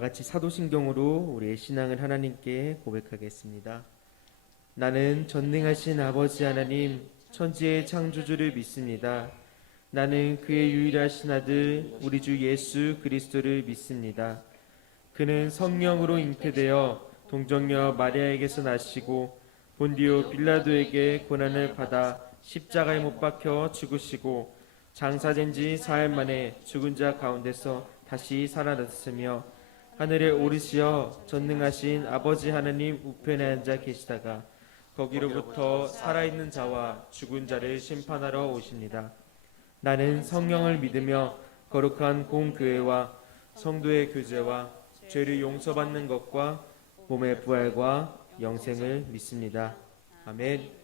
같이 사도신경으로 우리의 신앙을 하나님께 고백하겠습니다. 나는 전능하신 아버지 하나님, 천지의 창조주를 믿습니다. 나는 그의 유일하신 아들 우리 주 예수 그리스도를 믿습니다. 그는 성령으로 잉태되어 동정녀 마리아에게서 나시고 본디오 빌라도에게 고난을 받아 십자가에 못 박혀 죽으시고 장사된 지 사흘 만에 죽은 자 가운데서 다시 살아났으며 하늘에 오르시어 전능하신 아버지 하나님 우편에 앉아 계시다가 거기로부터 살아있는 자와 죽은 자를 심판하러 오십니다. 나는 성령을 믿으며 거룩한 공교회와 성도의 교제와 죄를 용서받는 것과 몸의 부활과 영생을 믿습니다. 아멘.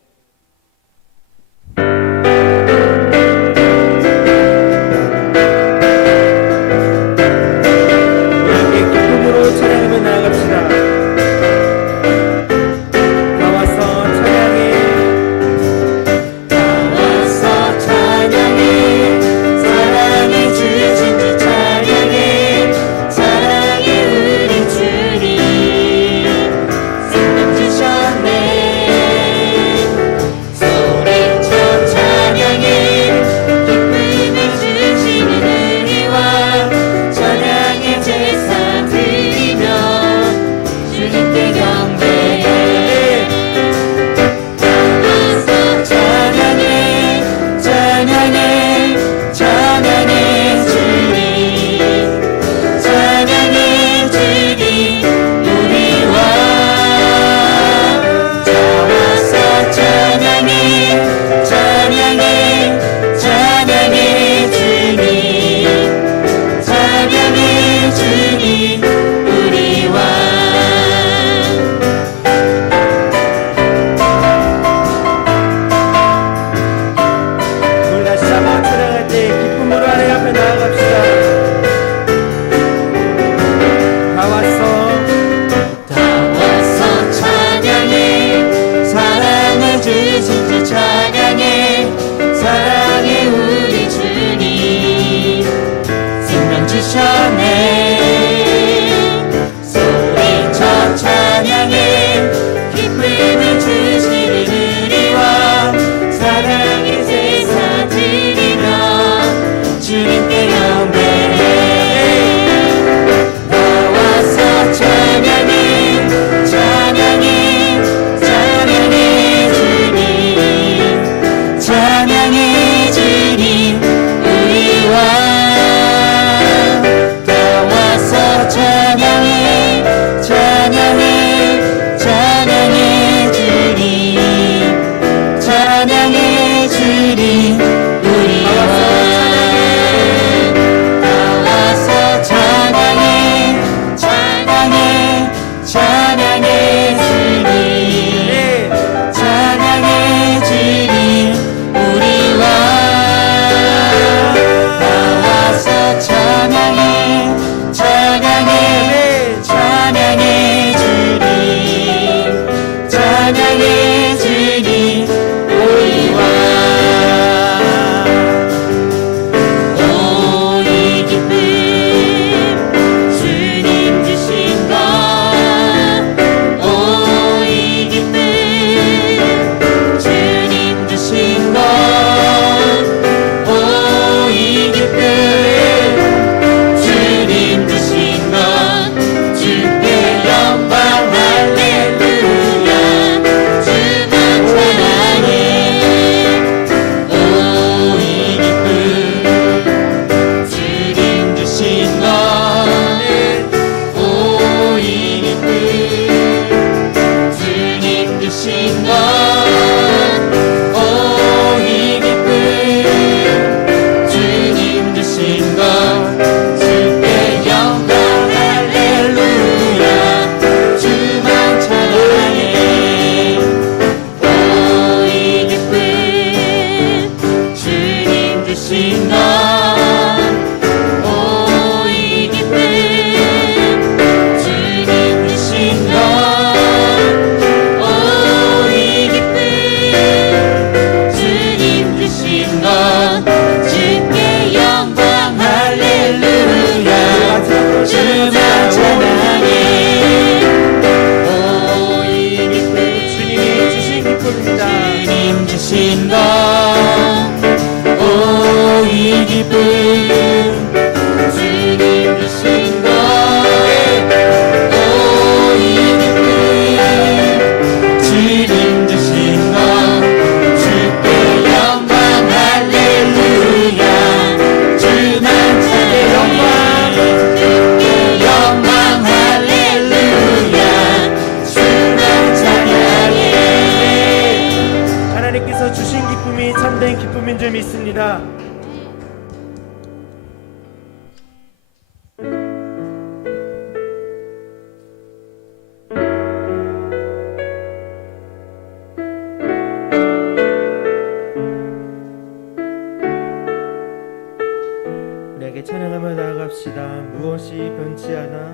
하나님에게 찬양하며 나아갑시다. 무엇이 변치 않아?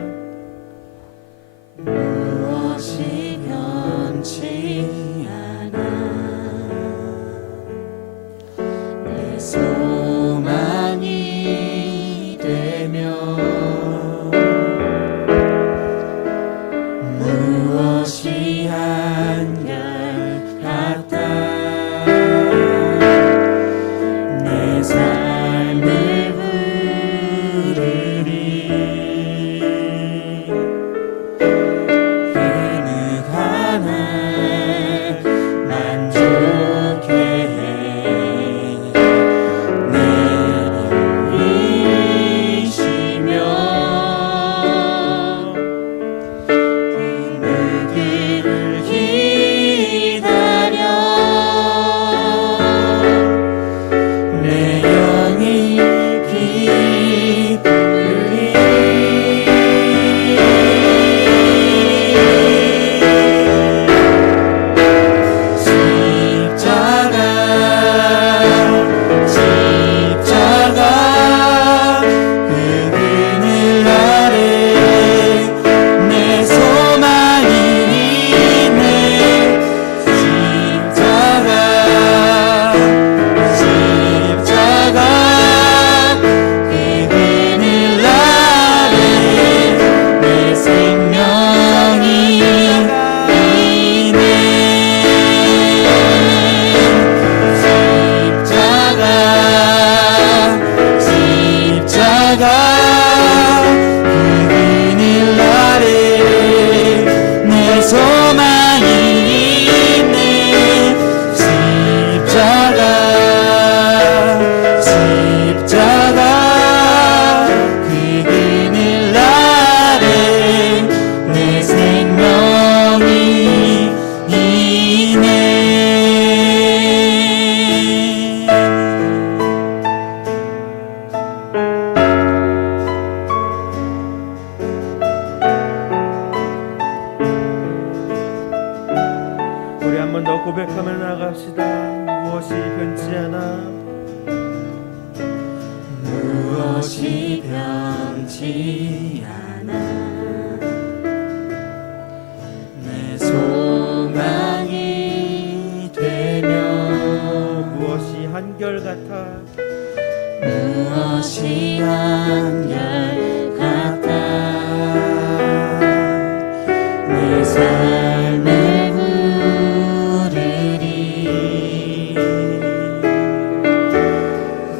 무엇이 변치 않아. 내 소망이 되며 무엇이 한결같아. 내 삶을 부르리. 어느 하나 만족해. 내 영이시며 그 누구를 기다려. 내 영이 기쁘리. 십자가 그 그늘 아래 내 소망이 있네. 십자가 그 그늘 아래 내 생명이 있네. 십자가 그 그늘 아래 내 소망이 있네. 십자가 그 그늘 아래 내 생명이 있네. 우리 한 번 더 고백하며 나아갑시다. 무엇이 변치 않아? 무엇이 변치 않아. 내 소망이 되며 무엇이 한결같아? 무엇이 한결같아. 내 삶을 부르리.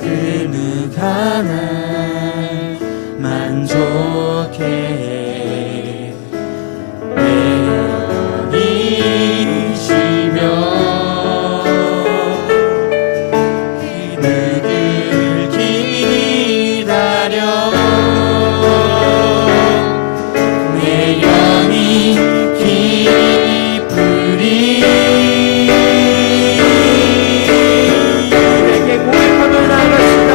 그 누구 하나 만족해. 내 영이시며 그 누구를 기다려. 내 영이 기쁘리. 내게 고백하며 나아갑시다.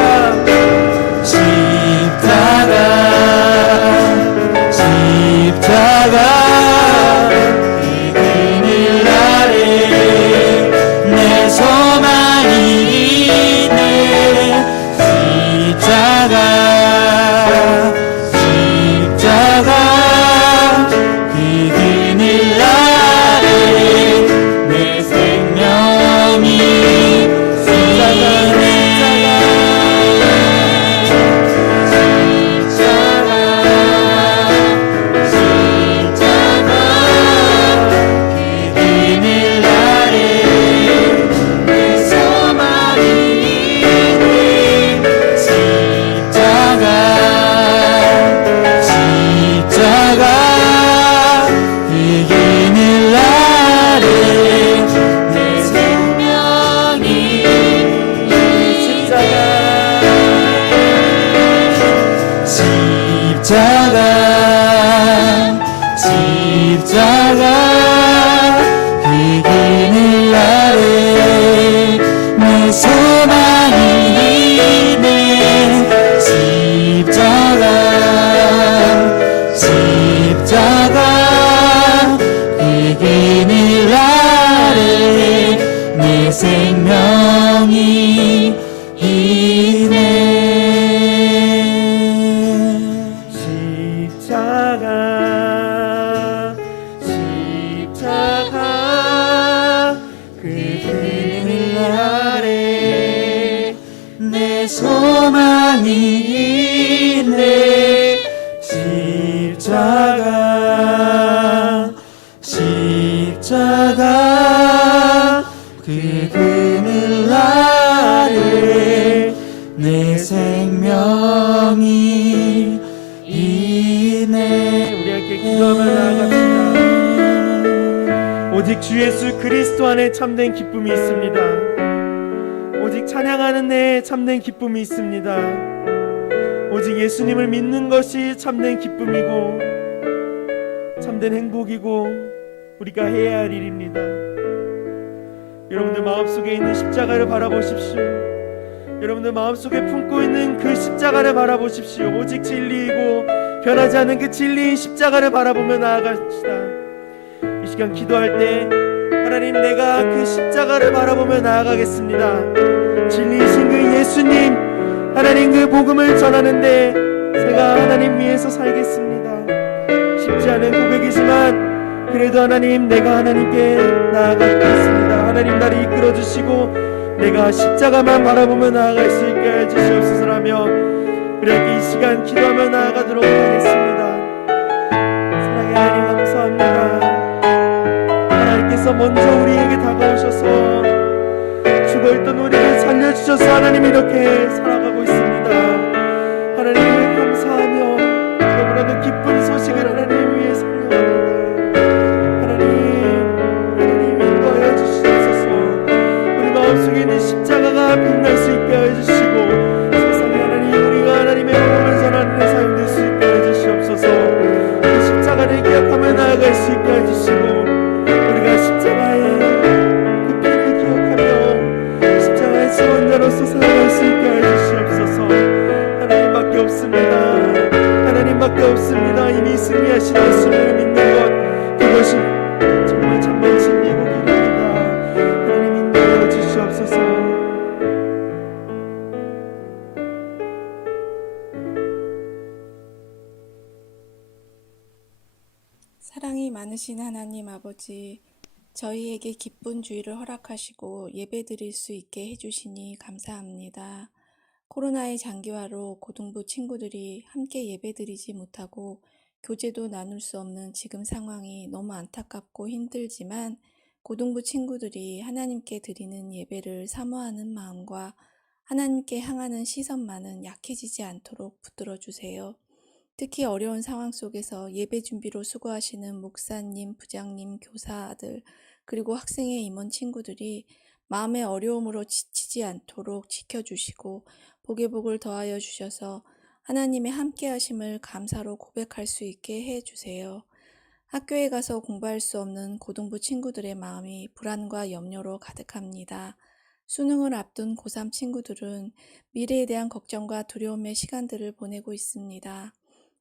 십자가 그 그늘 아래 내 소망이 있네. 십자가 그 그늘 아래 내 생명이 있네. 생명이 있네. 성이 이네. 우리 함께 기도하며 나아갑시다. 오직 주 예수 그리스도 안에 참된 기쁨이 있습니다. 오직 찬양하는 데에 참된 기쁨이 있습니다. 오직 예수님을 믿는 것이 참된 기쁨이고 참된 행복이고 우리가 해야 할 일입니다. 여러분들 마음속에 있는 십자가를 바라보십시오. 여러분들 마음속에 품고 있는 그 십자가를 바라보십시오. 오직 진리이고 변하지 않는 그 진리인 십자가를 바라보며 나아갑시다. 이 시간 기도할 때 하나님, 내가 그 십자가를 바라보며 나아가겠습니다. 진리이신 그 예수님, 하나님 그 복음을 전하는데 제가 하나님 위해서 살겠습니다. 쉽지 않은 고백이지만 그래도 하나님, 내가 하나님께 나아가겠습니다. 하나님 나를 이끌어 주시고 내가 십자가만 바라보며 나아갈 수 있게 해주시옵소서라며 우리 함께 이 시간 기도하며 나아가도록 하겠습니다. 사랑의 하나님 감사합니다. 하나님께서 먼저 우리에게 다가오셔서 죽어있던 우리를 살려주셔서 하나님 이렇게 살아가고 있습니다. 하나님을 감사하며 너무나도 기쁜 소식을 하나님 위해 살려합니다. 하나님 인도하여 주시옵소서. 우리 마음속에 있는 십자가가 빛날 수 있게 해주시고 세상에 하나님, 우리가 하나님의 복음을 전하는 데 사용될 수 있게 해주시옵소서. 그 십자가를 기억하며 나아갈 수 있게 해주시고 우리가 십자가의 그 피를 기억하며 십자가의 지원자로서 살아갈 수 있게 해주시옵소서. 하나님밖에 없습니다. 하나님밖에 없습니다. 이미 승리하신 예수님을 믿는 것, 그것이 정말 참된 진리고 길입니다. 하나님 인도하여 주시옵소서. 사랑이 많으신 하나님 아버지, 저희에게 기쁜 주일을 허락하시고 예배드릴 수 있게 해주시니 감사합니다. 코로나의 장기화로 고등부 친구들이 함께 예배드리지 못하고 교제도 나눌 수 없는 지금 상황이 너무 안타깝고 힘들지만 고등부 친구들이 하나님께 드리는 예배를 사모하는 마음과 하나님께 향하는 시선만은 약해지지 않도록 붙들어 주세요. 특히 어려운 상황 속에서 예배 준비로 수고하시는 목사님, 부장님, 교사들, 그리고 학생의 임원 친구들이 마음의 어려움으로 지치지 않도록 지켜주시고 복의 복을 더하여 주셔서 하나님의 함께하심을 감사로 고백할 수 있게 해주세요. 학교에 가서 공부할 수 없는 고등부 친구들의 마음이 불안과 염려로 가득합니다. 수능을 앞둔 고3 친구들은 미래에 대한 걱정과 두려움의 시간들을 보내고 있습니다.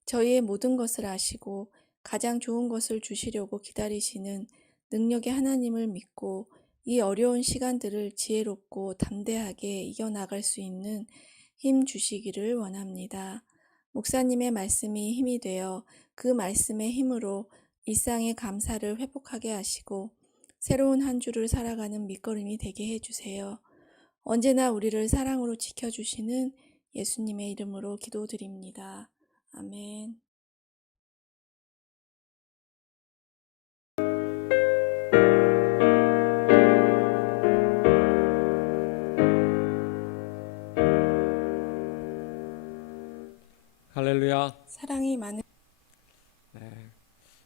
저희의 모든 것을 아시고 가장 좋은 것을 주시려고 기다리시는 능력의 하나님을 믿고 이 어려운 시간들을 지혜롭고 담대하게 이겨나갈 수 있는 힘 주시기를 원합니다. 목사님의 말씀이 힘이 되어 그 말씀의 힘으로 일상의 감사를 회복하게 하시고 새로운 한 주를 살아가는 밑거름이 되게 해주세요. 언제나 우리를 사랑으로 지켜주시는 예수님의 이름으로 기도드립니다. 아멘. 할렐루야. 사랑이 많은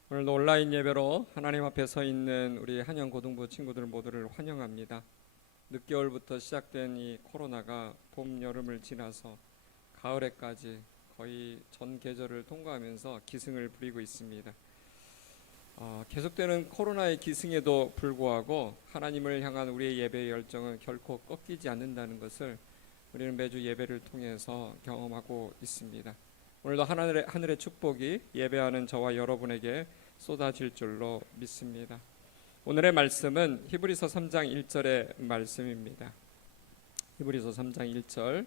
오늘도 온라인 예배로 하나님 앞에 서 있는 우리 한영고등부 친구들 모두를 환영합니다. 늦겨울부터 시작된 이 코로나가 봄, 여름을 지나서 가을에까지 거의 전 계절을 통과하면서 기승을 부리고 있습니다. 계속되는 코로나의 기승에도 불구하고 하나님을 향한 우리의 예배의 열정은 결코 꺾이지 않는다는 것을 우리는 매주 예배를 통해서 경험하고 있습니다. 오늘도 하늘의 축복이 예배하는 저와 여러분에게 쏟아질 줄로 믿습니다. 오늘의 말씀은 히브리서 3장 1절의 말씀입니다. 히브리서 3장 1절.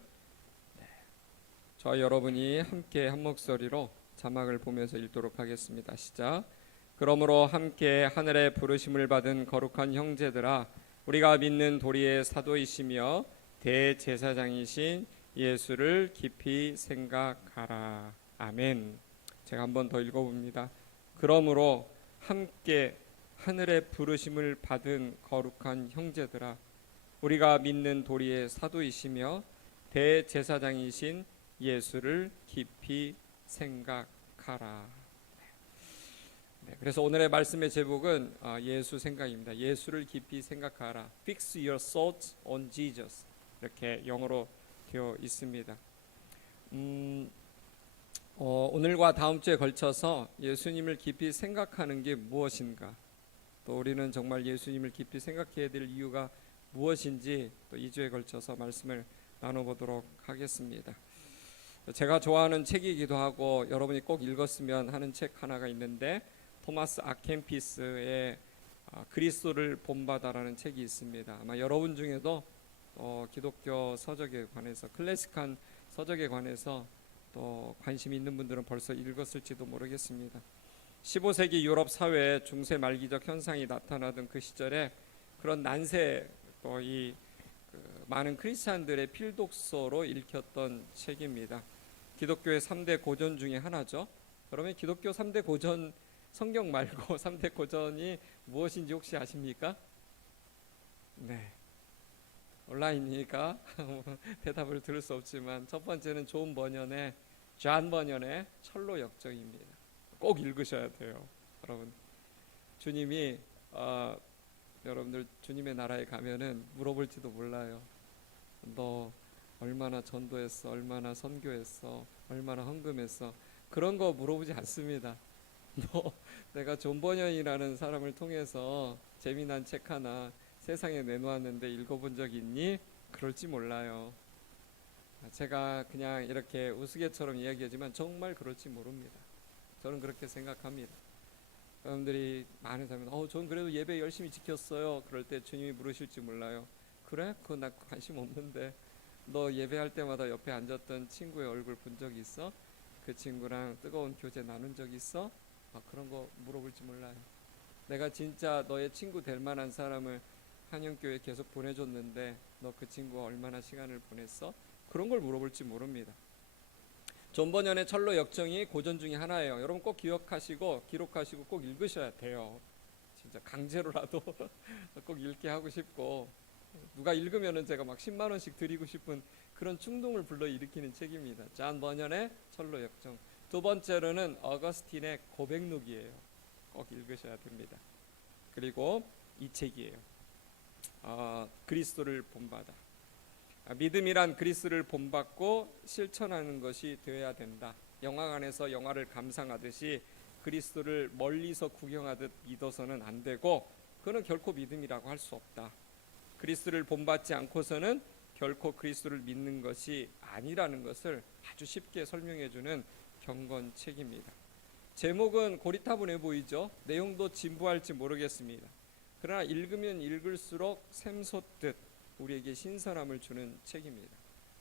저와 여러분이 함께 한 목소리로 자막을 보면서 읽도록 하겠습니다. 시작. 그러므로 함께 하늘의 부르심을 받은 거룩한 형제들아, 우리가 믿는 도리의 사도이시며 대제사장이신 예수를 깊이 생각하라. 아멘. 제가 한 번 더 읽어봅니다. 그러므로 함께 하늘의 부르심을 받은 거룩한 형제들아, 우리가 믿는 도리의 사도이시며 대제사장이신 예수를 깊이 생각하라. 네, 그래서 오늘의 말씀의 제목은 예수 생각입니다. 예수를 깊이 생각하라. Fix your thoughts on Jesus. 이렇게 영어로 되어 있습니다. 오늘과 다음 주에 걸쳐서 예수님을 깊이 생각하는 게 무엇인가, 또 우리는 정말 예수님을 깊이 생각해야 될 이유가 무엇인지 또 2주에 걸쳐서 말씀을 나눠보도록 하겠습니다. 제가 좋아하는 책이기도 하고 여러분이 꼭 읽었으면 하는 책 하나가 있는데, 토마스 아켄피스의 그리스도를 본받아라는 책이 있습니다. 아마 여러분 중에도 기독교 서적에 관해서, 클래식한 서적에 관해서 또 관심이 있는 분들은 벌써 읽었을지도 모르겠습니다. 15세기 유럽 사회에 중세 말기적 현상이 나타나던 그 시절에 그런 난세, 또 이 많은 크리스찬들의 필독서로 읽혔던 책입니다. 기독교의 3대 고전 중에 하나죠. 그러면 기독교 3대 고전, 성경 말고 3대 고전이 무엇인지 혹시 아십니까? 네, 온라인이니까 대답을 들을 수 없지만, 첫 번째는 존 번연의 철로 역정입니다. 꼭 읽으셔야 돼요. 여러분, 주님이 여러분들 주님의 나라에 가면은 물어볼지도 몰라요. 너 얼마나 전도했어, 얼마나 선교했어, 얼마나 헌금했어, 그런 거 물어보지 않습니다. 너 내가 존 번연이라는 사람을 통해서 재미난 책 하나 세상에 내놓았는데 읽어본 적 있니? 그럴지 몰라요. 제가 그냥 이렇게 우스갯처럼 이야기하지만 정말 그럴지 모릅니다. 저는 그렇게 생각합니다. 여러분들이 많은 사람은 저는 그래도 예배 열심히 지켰어요. 그럴 때 주님이 물으실지 몰라요. 그래? 그거 나 관심 없는데 너 예배할 때마다 옆에 앉았던 친구의 얼굴 본 적 있어? 그 친구랑 뜨거운 교제 나눈 적 있어? 그런 거 물어볼지 몰라요. 내가 진짜 너의 친구 될 만한 사람을 한영교회에 계속 보내줬는데 너 그 친구와 얼마나 시간을 보냈어? 그런 걸 물어볼지 모릅니다. 존 번연의 철로 역정이 고전 중에 하나예요. 여러분 꼭 기억하시고 기록하시고 꼭 읽으셔야 돼요. 진짜 강제로라도 꼭 읽게 하고 싶고, 누가 읽으면은 제가 막 10만 원씩 드리고 싶은 그런 충동을 불러일으키는 책입니다. 존 번연의 철로 역정. 두 번째로는 어거스틴의 고백록이에요. 꼭 읽으셔야 됩니다. 그리고 이 책이에요. 그리스도를 본받아. 믿음이란 그리스도를 본받고 실천하는 것이 되어야 된다. 영화관에서 영화를 감상하듯이 그리스도를 멀리서 구경하듯 믿어서는 안 되고, 그는 결코 믿음이라고 할 수 없다. 그리스도를 본받지 않고서는 결코 그리스도를 믿는 것이 아니라는 것을 아주 쉽게 설명해주는 경건책입니다. 제목은 고리타분해 보이죠? 내용도 진부할지 모르겠습니다. 그러나 읽으면 읽을수록 샘솟듯 우리에게 신선함을 주는 책입니다.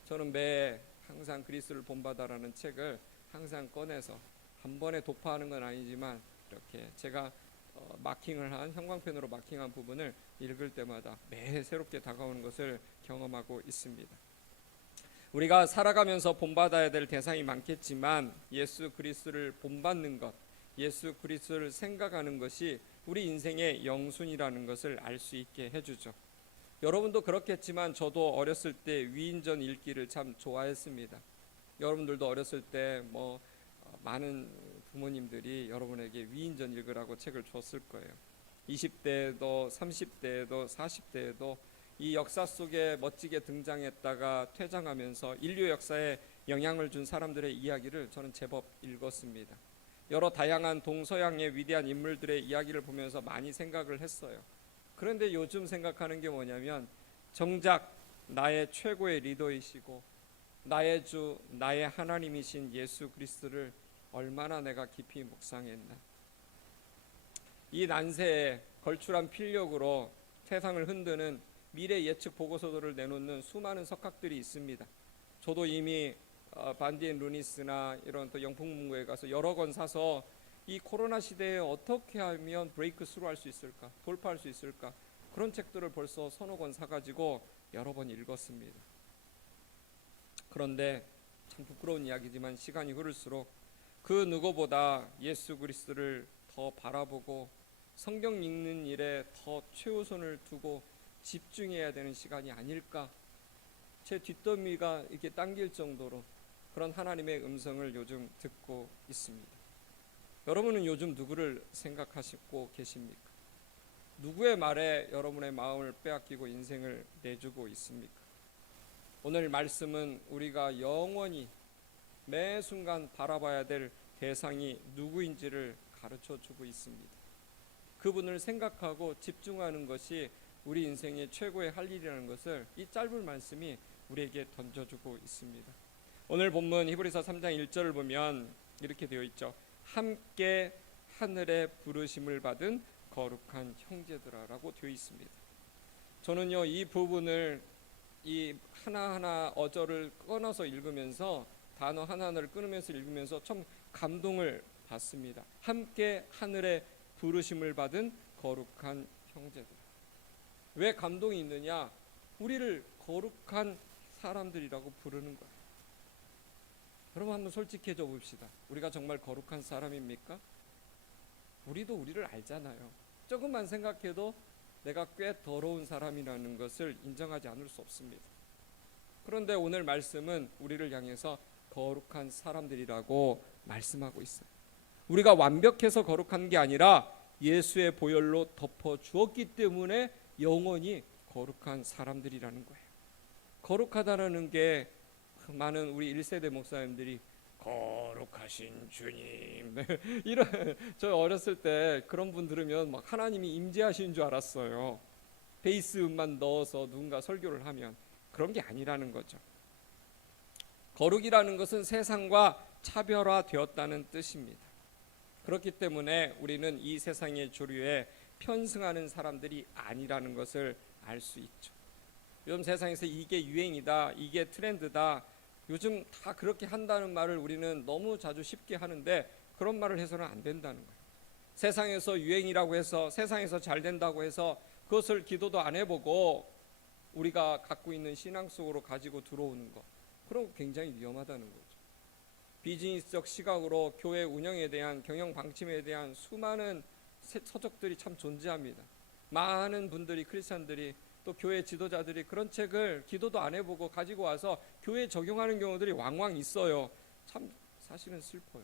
저는 매 항상 그리스도를 본받아라는 책을 항상 꺼내서 한 번에 독파하는 건 아니지만 이렇게 제가 마킹을 한, 형광펜으로 마킹한 부분을 읽을 때마다 매 새롭게 다가오는 것을 경험하고 있습니다. 우리가 살아가면서 본받아야 될 대상이 많겠지만 예수 그리스도를 본받는 것, 예수 그리스도를 생각하는 것이 우리 인생의 영순이라는 것을 알 수 있게 해주죠. 여러분도 그렇겠지만 저도 어렸을 때 위인전 읽기를 참 좋아했습니다. 여러분들도 어렸을 때 많은 부모님들이 여러분에게 위인전 읽으라고 책을 줬을 거예요. 20대에도 30대에도 40대에도 이 역사 속에 멋지게 등장했다가 퇴장하면서 인류 역사에 영향을 준 사람들의 이야기를 저는 제법 읽었습니다. 여러 다양한 동서양의 위대한 인물들의 이야기를 보면서 많이 생각을 했어요. 그런데 요즘 생각하는 게 뭐냐면, 정작 나의 최고의 리더이시고 나의 주, 나의 하나님이신 예수 그리스도를 얼마나 내가 깊이 묵상했나. 이 난세에 걸출한 필력으로 세상을 흔드는 미래 예측 보고서들을 내놓는 수많은 석학들이 있습니다. 저도 이미 반디앤 루니스나 이런 또 영풍문고에 가서 여러 권 사서 이 코로나 시대에 어떻게 하면 브레이크 스루 할 수 있을까, 돌파할 수 있을까, 그런 책들을 벌써 서너 권 사가지고 여러 번 읽었습니다. 그런데 참 부끄러운 이야기지만 시간이 흐를수록 그 누구보다 예수 그리스도를 더 바라보고 성경 읽는 일에 더 최우선을 두고 집중해야 되는 시간이 아닐까, 제 뒷덜미가 이렇게 당길 정도로 그런 하나님의 음성을 요즘 듣고 있습니다. 여러분은 요즘 누구를 생각하시고 계십니까? 누구의 말에 여러분의 마음을 빼앗기고 인생을 내주고 있습니까? 오늘 말씀은 우리가 영원히 매 순간 바라봐야 될 대상이 누구인지를 가르쳐 주고 있습니다. 그분을 생각하고 집중하는 것이 우리 인생의 최고의 할 일이라는 것을 이 짧은 말씀이 우리에게 던져주고 있습니다. 오늘 본문 히브리서 3장 1절을 보면 이렇게 되어 있죠. 함께 하늘의 부르심을 받은 거룩한 형제들아라고 되어 있습니다. 저는요, 이 부분을 이 하나하나 어절을 끊어서 읽으면서 단어 하나하나를 끊으면서 읽으면서 참 감동을 받습니다. 함께 하늘의 부르심을 받은 거룩한 형제들. 왜 감동이 있느냐? 우리를 거룩한 사람들이라고 부르는 거예요. 여러분 한번 솔직해져 봅시다. 우리가 정말 거룩한 사람입니까? 우리도 우리를 알잖아요. 조금만 생각해도 내가 꽤 더러운 사람이라는 것을 인정하지 않을 수 없습니다. 그런데 오늘 말씀은 우리를 향해서 거룩한 사람들이라고 말씀하고 있어요. 우리가 완벽해서 거룩한 게 아니라 예수의 보혈로 덮어 주었기 때문에 영원히 거룩한 사람들이라는 거예요. 거룩하다는 게 많은 우리 1세대 목사님들이 거룩하신 주님 이런, 저 어렸을 때 그런 분 들으면 막 하나님이 임재하시는 줄 알았어요. 베이스 음만 넣어서 누군가 설교를 하면. 그런 게 아니라는 거죠. 거룩이라는 것은 세상과 차별화되었다는 뜻입니다. 그렇기 때문에 우리는 이 세상의 조류에 편승하는 사람들이 아니라는 것을 알 수 있죠. 요즘 세상에서 이게 유행이다, 이게 트렌드다, 요즘 다 그렇게 한다는 말을 우리는 너무 자주 쉽게 하는데 그런 말을 해서는 안 된다는 거예요. 세상에서 유행이라고 해서, 세상에서 잘 된다고 해서 그것을 기도도 안 해보고 우리가 갖고 있는 신앙 속으로 가지고 들어오는 것, 그런 거 굉장히 위험하다는 거죠. 비즈니스적 시각으로 교회 운영에 대한, 경영 방침에 대한 수많은 서적들이 참 존재합니다. 많은 분들이, 크리스찬들이 또 교회 지도자들이 그런 책을 기도도 안 해보고 가지고 와서 교회에 적용하는 경우들이 왕왕 있어요. 참 사실은 슬퍼요.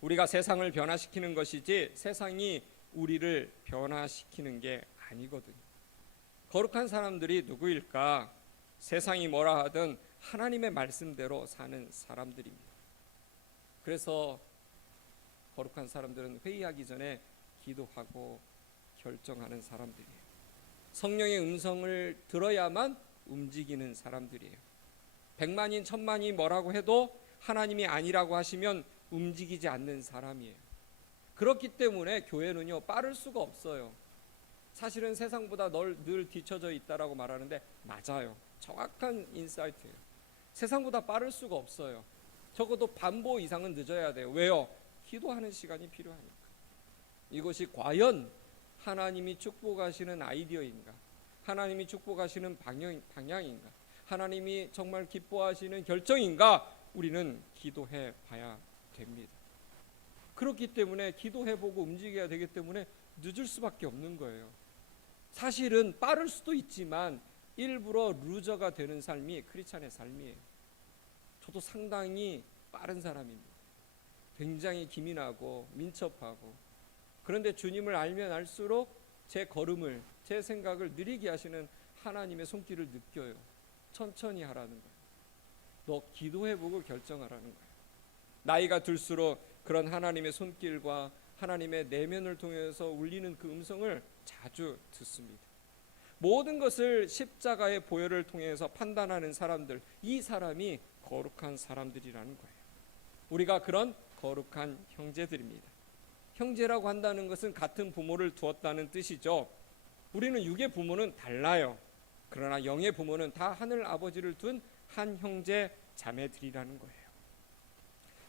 우리가 세상을 변화시키는 것이지 세상이 우리를 변화시키는 게 아니거든요. 거룩한 사람들이 누구일까? 세상이 뭐라 하든 하나님의 말씀대로 사는 사람들입니다. 그래서 거룩한 사람들은 회의하기 전에 기도하고 결정하는 사람들이에요. 성령의 음성을 들어야만 움직이는 사람들이에요. 100만인 1000만이 뭐라고 해도 하나님이 아니라고 하시면 움직이지 않는 사람이에요. 그렇기 때문에 교회는요, 빠를 수가 없어요. 사실은 세상보다 늘 뒤쳐져 있다라고 말하는데 맞아요. 정확한 인사이트예요. 세상보다 빠를 수가 없어요. 적어도 반보 이상은 늦어야 돼요. 왜요? 기도하는 시간이 필요하니까. 이것이 과연 하나님이 축복하시는 아이디어인가? 하나님이 축복하시는 방향인가? 하나님이 정말 기뻐하시는 결정인가? 우리는 기도해 봐야 됩니다. 그렇기 때문에 기도해보고 움직여야 되기 때문에 늦을 수밖에 없는 거예요. 사실은 빠를 수도 있지만 일부러 루저가 되는 삶이 크리스찬의 삶이에요. 저도 상당히 빠른 사람입니다. 굉장히 기민하고 민첩하고, 그런데 주님을 알면 알수록 제 걸음을, 제 생각을 느리게 하시는 하나님의 손길을 느껴요. 천천히 하라는 거예요. 너 기도해보고 결정하라는 거예요. 나이가 들수록 그런 하나님의 손길과 하나님의 내면을 통해서 울리는 그 음성을 자주 듣습니다. 모든 것을 십자가의 보혈을 통해서 판단하는 사람들, 이 사람이 거룩한 사람들이라는 거예요. 우리가 그런 거룩한 형제들입니다. 형제라고 한다는 것은 같은 부모를 두었다는 뜻이죠. 우리는 육의 부모는 달라요. 그러나 영의 부모는 다 하늘 아버지를 둔 한 형제 자매들이라는 거예요.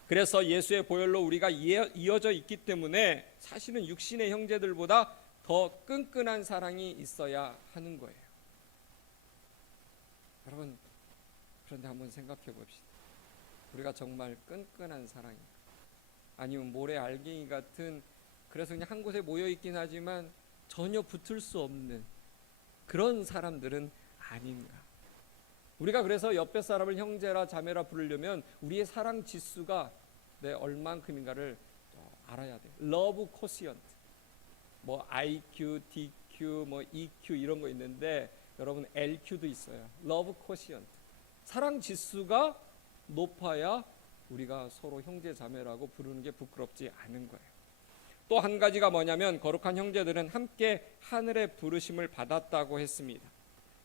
그래서 예수의 보혈로 우리가 이어져 있기 때문에 사실은 육신의 형제들보다 더 끈끈한 사랑이 있어야 하는 거예요. 여러분, 그런데 한번 생각해 봅시다. 우리가 정말 끈끈한 사랑인가? 아니면 모래 알갱이 같은, 그래서 그냥 한 곳에 모여 있긴 하지만 전혀 붙을 수 없는 그런 사람들은 아닌가? 우리가 그래서 옆에 사람을 형제라 자매라 부르려면 우리의 사랑 지수가 얼만큼인가를 알아야 돼요. 러브 코시언트, 뭐 IQ, DQ, 뭐 EQ 이런 거 있는데 여러분 LQ도 있어요. 러브 코시언트. 사랑 지수가 높아야 우리가 서로 형제 자매라고 부르는 게 부끄럽지 않은 거예요. 또 한 가지가 뭐냐면 거룩한 형제들은 함께 하늘의 부르심을 받았다고 했습니다.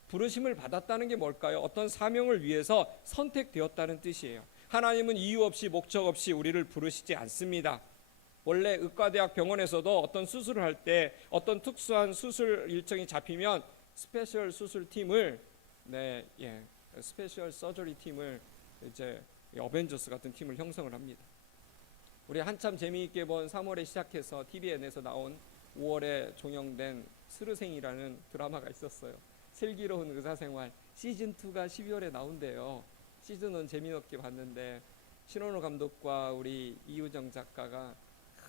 부르심을 받았다는 게 뭘까요? 어떤 사명을 위해서 선택되었다는 뜻이에요. 하나님은 이유 없이 목적 없이 우리를 부르시지 않습니다. 원래 의과대학 병원에서도 어떤 수술을 할 때 어떤 특수한 수술 일정이 잡히면 스페셜 수술팀을 스페셜 서저리 팀을 이제 어벤져스 같은 팀을 형성을 합니다. 우리 한참 재미있게 본 3월에 시작해서 TVN에서 나온 5월에 종영된 스르생이라는 드라마가 있었어요. 슬기로운 의사생활 시즌2가 12월에 나온대요. 시즌1 재미없게 봤는데 신원호 감독과 우리 이우정 작가가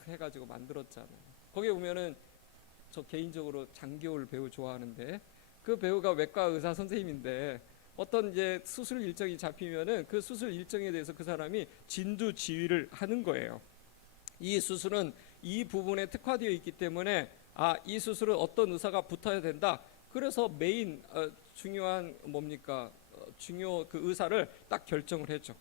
해가지고 만들었잖아요. 거기에 보면은 저 개인적으로 장기호를 배우 좋아하는데 그 배우가 외과 의사 선생님인데 어떤 이제 수술 일정이 잡히면은 그 수술 일정에 대해서 그 사람이 진두지휘를 하는 거예요. 이 수술은 이 부분에 특화되어 있기 때문에 이 수술은 어떤 의사가 붙어야 된다. 그래서 메인 중요한 중요 그 의사를 딱 결정을 했죠.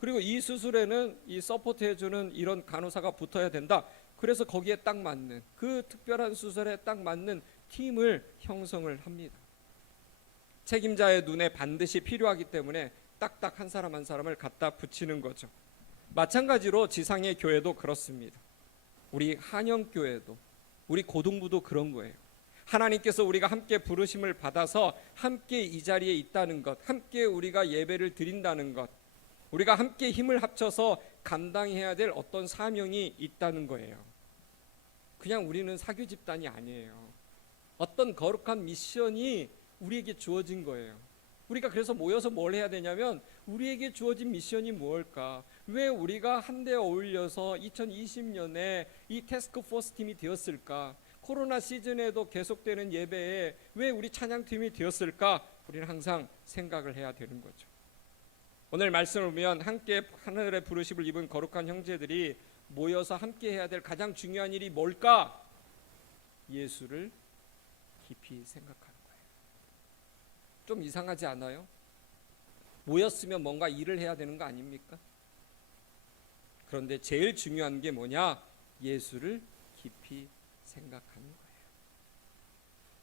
그리고 이 수술에는 이 서포트 해주는 이런 간호사가 붙어야 된다. 그래서 거기에 딱 맞는 그 특별한 수술에 딱 맞는 팀을 형성을 합니다. 책임자의 눈에 반드시 필요하기 때문에 딱딱 한 사람 한 사람을 갖다 붙이는 거죠. 마찬가지로 지상의 교회도 그렇습니다. 우리 한영교회도 우리 고등부도 그런 거예요. 하나님께서 우리가 함께 부르심을 받아서 함께 이 자리에 있다는 것, 함께 우리가 예배를 드린다는 것, 우리가 함께 힘을 합쳐서 감당해야 될 어떤 사명이 있다는 거예요. 그냥 우리는 사교 집단이 아니에요. 어떤 거룩한 미션이 우리에게 주어진 거예요. 우리가 그래서 모여서 뭘 해야 되냐면 우리에게 주어진 미션이 무엇일까? 왜 우리가 한데 어울려서 2020년에 이 태스크포스 팀이 되었을까? 코로나 시즌에도 계속되는 예배에 왜 우리 찬양팀이 되었을까? 우리는 항상 생각을 해야 되는 거죠. 오늘 말씀을 보면 함께 하늘의 부르심을 입은 거룩한 형제들이 모여서 함께 해야 될 가장 중요한 일이 뭘까? 예수를 깊이 생각하는 거예요. 좀 이상하지 않아요? 모였으면 뭔가 일을 해야 되는 거 아닙니까? 그런데 제일 중요한 게 뭐냐? 예수를 깊이 생각하는 거예요.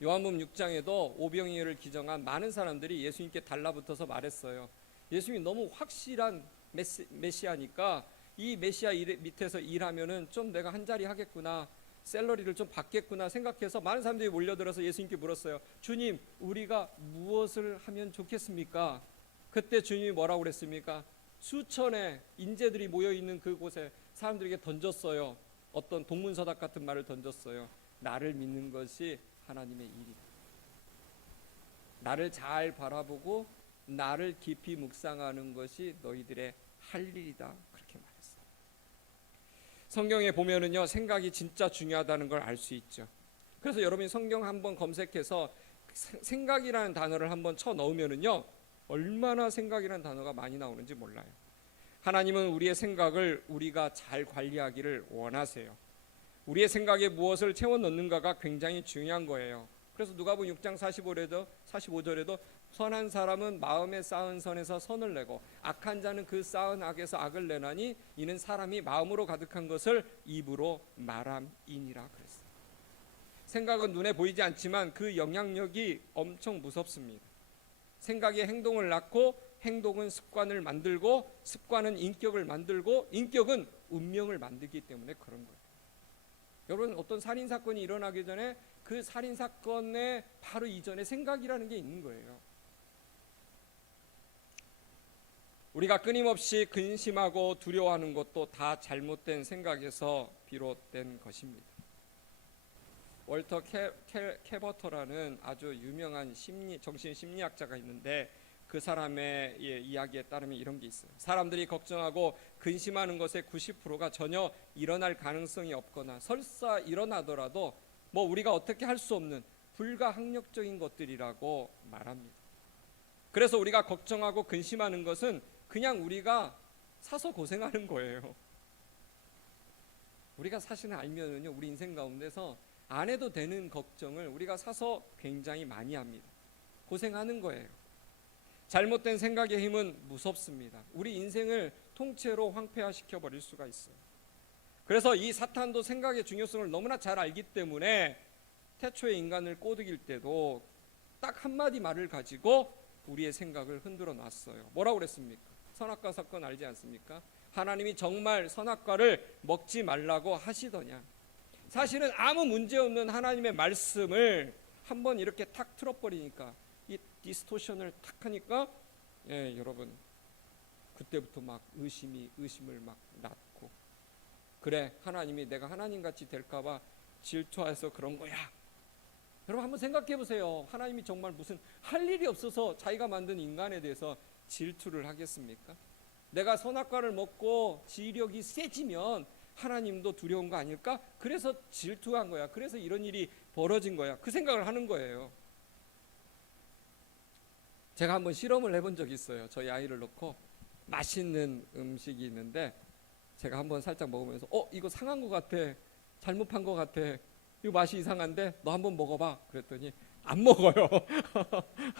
요한복음 6장에도 오병이어를 기정한 많은 사람들이 예수님께 달라붙어서 말했어요. 예수님이 너무 확실한 메시아니까 이 메시아 밑에서 일하면은 좀 내가 한 자리 하겠구나, 샐러리를 좀 받겠구나 생각해서 많은 사람들이 몰려들어서 예수님께 물었어요. 주님, 우리가 무엇을 하면 좋겠습니까? 그때 주님이 뭐라고 그랬습니까? 수천의 인재들이 모여 있는 그곳에 사람들에게 던졌어요. 어떤 동문서답 같은 말을 던졌어요. 나를 믿는 것이 하나님의 일이다. 나를 잘 바라보고 나를 깊이 묵상하는 것이 너희들의 할 일이다. 그렇게 말했어요. 성경에 보면은요, 생각이 진짜 중요하다는 걸 알 수 있죠. 그래서 여러분이 성경 한번 검색해서 생각이라는 단어를 한번 쳐 넣으면은요, 얼마나 생각이라는 단어가 많이 나오는지 몰라요. 하나님은 우리의 생각을 우리가 잘 관리하기를 원하세요. 우리의 생각에 무엇을 채워 넣는가가 굉장히 중요한 거예요. 그래서 누가복음 6장 45절에도 선한 사람은 마음에 쌓은 선에서 선을 내고 악한 자는 그 쌓은 악에서 악을 내나니 이는 사람이 마음으로 가득한 것을 입으로 말함이니라 그랬어요. 생각은 눈에 보이지 않지만 그 영향력이 엄청 무섭습니다. 생각이 행동을 낳고 행동은 습관을 만들고 습관은 인격을 만들고 인격은 운명을 만들기 때문에 그런 거예요. 여러분, 어떤 살인사건이 일어나기 전에 그 살인사건의 바로 이전에 생각이라는 게 있는 거예요. 우리가 끊임없이 근심하고 두려워하는 것도 다 잘못된 생각에서 비롯된 것입니다. 월터 캐버터라는 아주 유명한 정신심리학자가 있는데 그 사람의 이야기에 따르면 이런 게 있어요. 사람들이 걱정하고 근심하는 것의 90%가 전혀 일어날 가능성이 없거나 설사 일어나더라도 우리가 어떻게 할 수 없는 불가항력적인 것들이라고 말합니다. 그래서 우리가 걱정하고 근심하는 것은 그냥 우리가 사서 고생하는 거예요. 우리가 사실은 알면은요, 우리 인생 가운데서 안 해도 되는 걱정을 우리가 사서 굉장히 많이 합니다. 고생하는 거예요. 잘못된 생각의 힘은 무섭습니다. 우리 인생을 통째로 황폐화시켜 버릴 수가 있어요. 그래서 이 사탄도 생각의 중요성을 너무나 잘 알기 때문에 태초에 인간을 꼬드길 때도 딱 한마디 말을 가지고 우리의 생각을 흔들어 놨어요. 뭐라고 그랬습니까? 선악과 사건 알지 않습니까? 하나님이 정말 선악과를 먹지 말라고 하시더냐. 사실은 아무 문제 없는 하나님의 말씀을 한번 이렇게 탁 틀어버리니까, 이 디스토션을 탁 하니까, 예, 여러분, 그때부터 막 의심을 막 낳고, 그래, 하나님이 내가 하나님같이 될까봐 질투해서 그런 거야. 여러분 한번 생각해 보세요. 하나님이 정말 무슨 할 일이 없어서 자기가 만든 인간에 대해서 질투를 하겠습니까? 내가 선악과를 먹고 지력이 세지면 하나님도 두려운 거 아닐까? 그래서 질투한 거야. 그래서 이런 일이 벌어진 거야. 그 생각을 하는 거예요. 제가 한번 실험을 해본 적이 있어요. 저희 아이를 놓고 맛있는 음식이 있는데 제가 한번 살짝 먹으면서 이거 상한 거 같아. 잘못한 거 같아. 이거 맛이 이상한데 너 한번 먹어봐. 그랬더니 안 먹어요.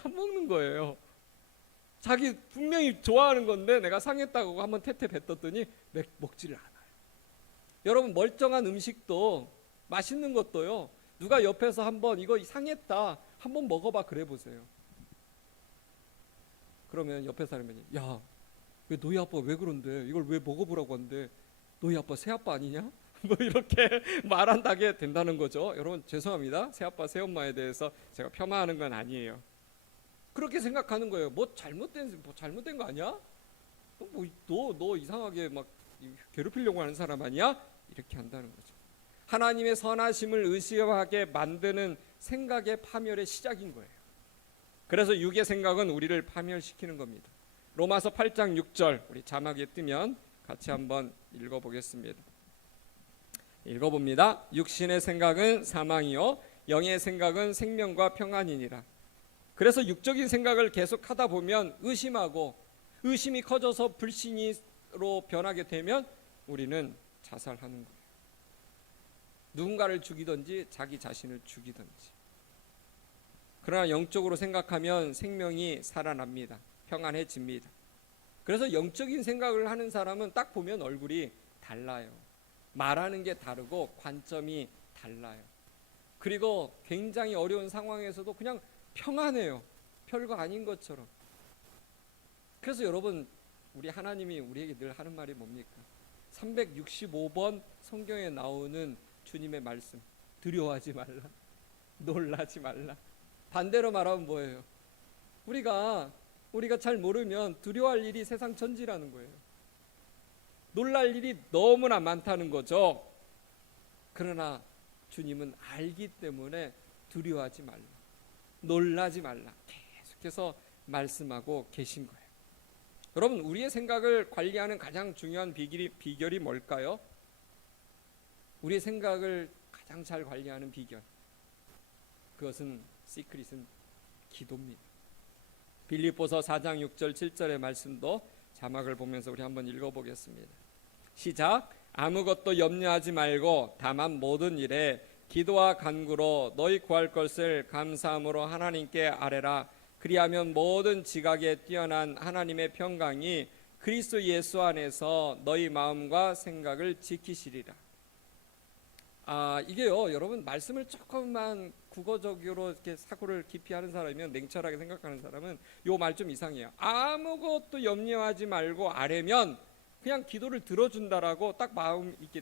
안 먹는 거예요. 자기 분명히 좋아하는 건데 내가 상했다고 한번 태태 뱉었더니 먹지를 않아요. 여러분 멀쩡한 음식도 맛있는 것도요. 누가 옆에서 한번 이거 상했다. 한번 먹어봐 그래 보세요. 그러면 옆에 사람이 야, 왜 너희 아빠 왜 그런데 이걸 왜 먹어보라고 한대? 너희 아빠 새 아빠 아니냐? 뭐 이렇게 말한다게 된다는 거죠. 여러분 죄송합니다. 새 아빠 새 엄마에 대해서 제가 폄하하는 건 아니에요. 그렇게 생각하는 거예요. 뭐 잘못된 거 아니야? 너 이상하게 막 괴롭히려고 하는 사람 아니야? 이렇게 한다는 거죠. 하나님의 선하심을 의심하게 만드는 생각의 파멸의 시작인 거예요. 그래서 육의 생각은 우리를 파멸시키는 겁니다. 로마서 8장 6절 우리 자막에 뜨면 같이 한번 읽어보겠습니다. 읽어봅니다. 육신의 생각은 사망이요 영의 생각은 생명과 평안이니라. 그래서 육적인 생각을 계속 하다 보면 의심하고 의심이 커져서 불신으로 변하게 되면 우리는 자살하는 거예요. 누군가를 죽이든지 자기 자신을 죽이든지. 그러나 영적으로 생각하면 생명이 살아납니다. 평안해집니다. 그래서 영적인 생각을 하는 사람은 딱 보면 얼굴이 달라요. 말하는 게 다르고 관점이 달라요. 그리고 굉장히 어려운 상황에서도 그냥 평안해요. 별거 아닌 것처럼. 그래서 여러분 우리 하나님이 우리에게 늘 하는 말이 뭡니까? 365번 성경에 나오는 주님의 말씀, 두려워하지 말라, 놀라지 말라. 반대로 말하면 뭐예요? 우리가 잘 모르면 두려워할 일이 세상 천지라는 거예요. 놀랄 일이 너무나 많다는 거죠. 그러나 주님은 알기 때문에 두려워하지 말라, 놀라지 말라 계속해서 말씀하고 계신 거예요. 여러분 우리의 생각을 관리하는 가장 중요한 비결이 뭘까요? 우리의 생각을 가장 잘 관리하는 비결, 그것은 시크릿은 기도입니다. 빌립보서 4장 6절 7절의 말씀도 자막을 보면서 우리 한번 읽어보겠습니다. 시작. 아무것도 염려하지 말고 다만 모든 일에 기도와 간구로 너희 구할 것을 감사함으로 하나님께 아뢰라. 그리하면 모든 지각에 뛰어난 하나님의 평강이 그리스도 예수 안에서 너희 마음과 생각을 지키시리라. 이게요, 여러분 말씀을 조금만 국어적으로 이렇게 사고를 깊이 하는 사람이면, 냉철하게 생각하는 사람은 요 말 좀 이상해요. 아무것도 염려하지 말고 아뢰면 그냥 기도를 들어준다라고 딱 마음 있게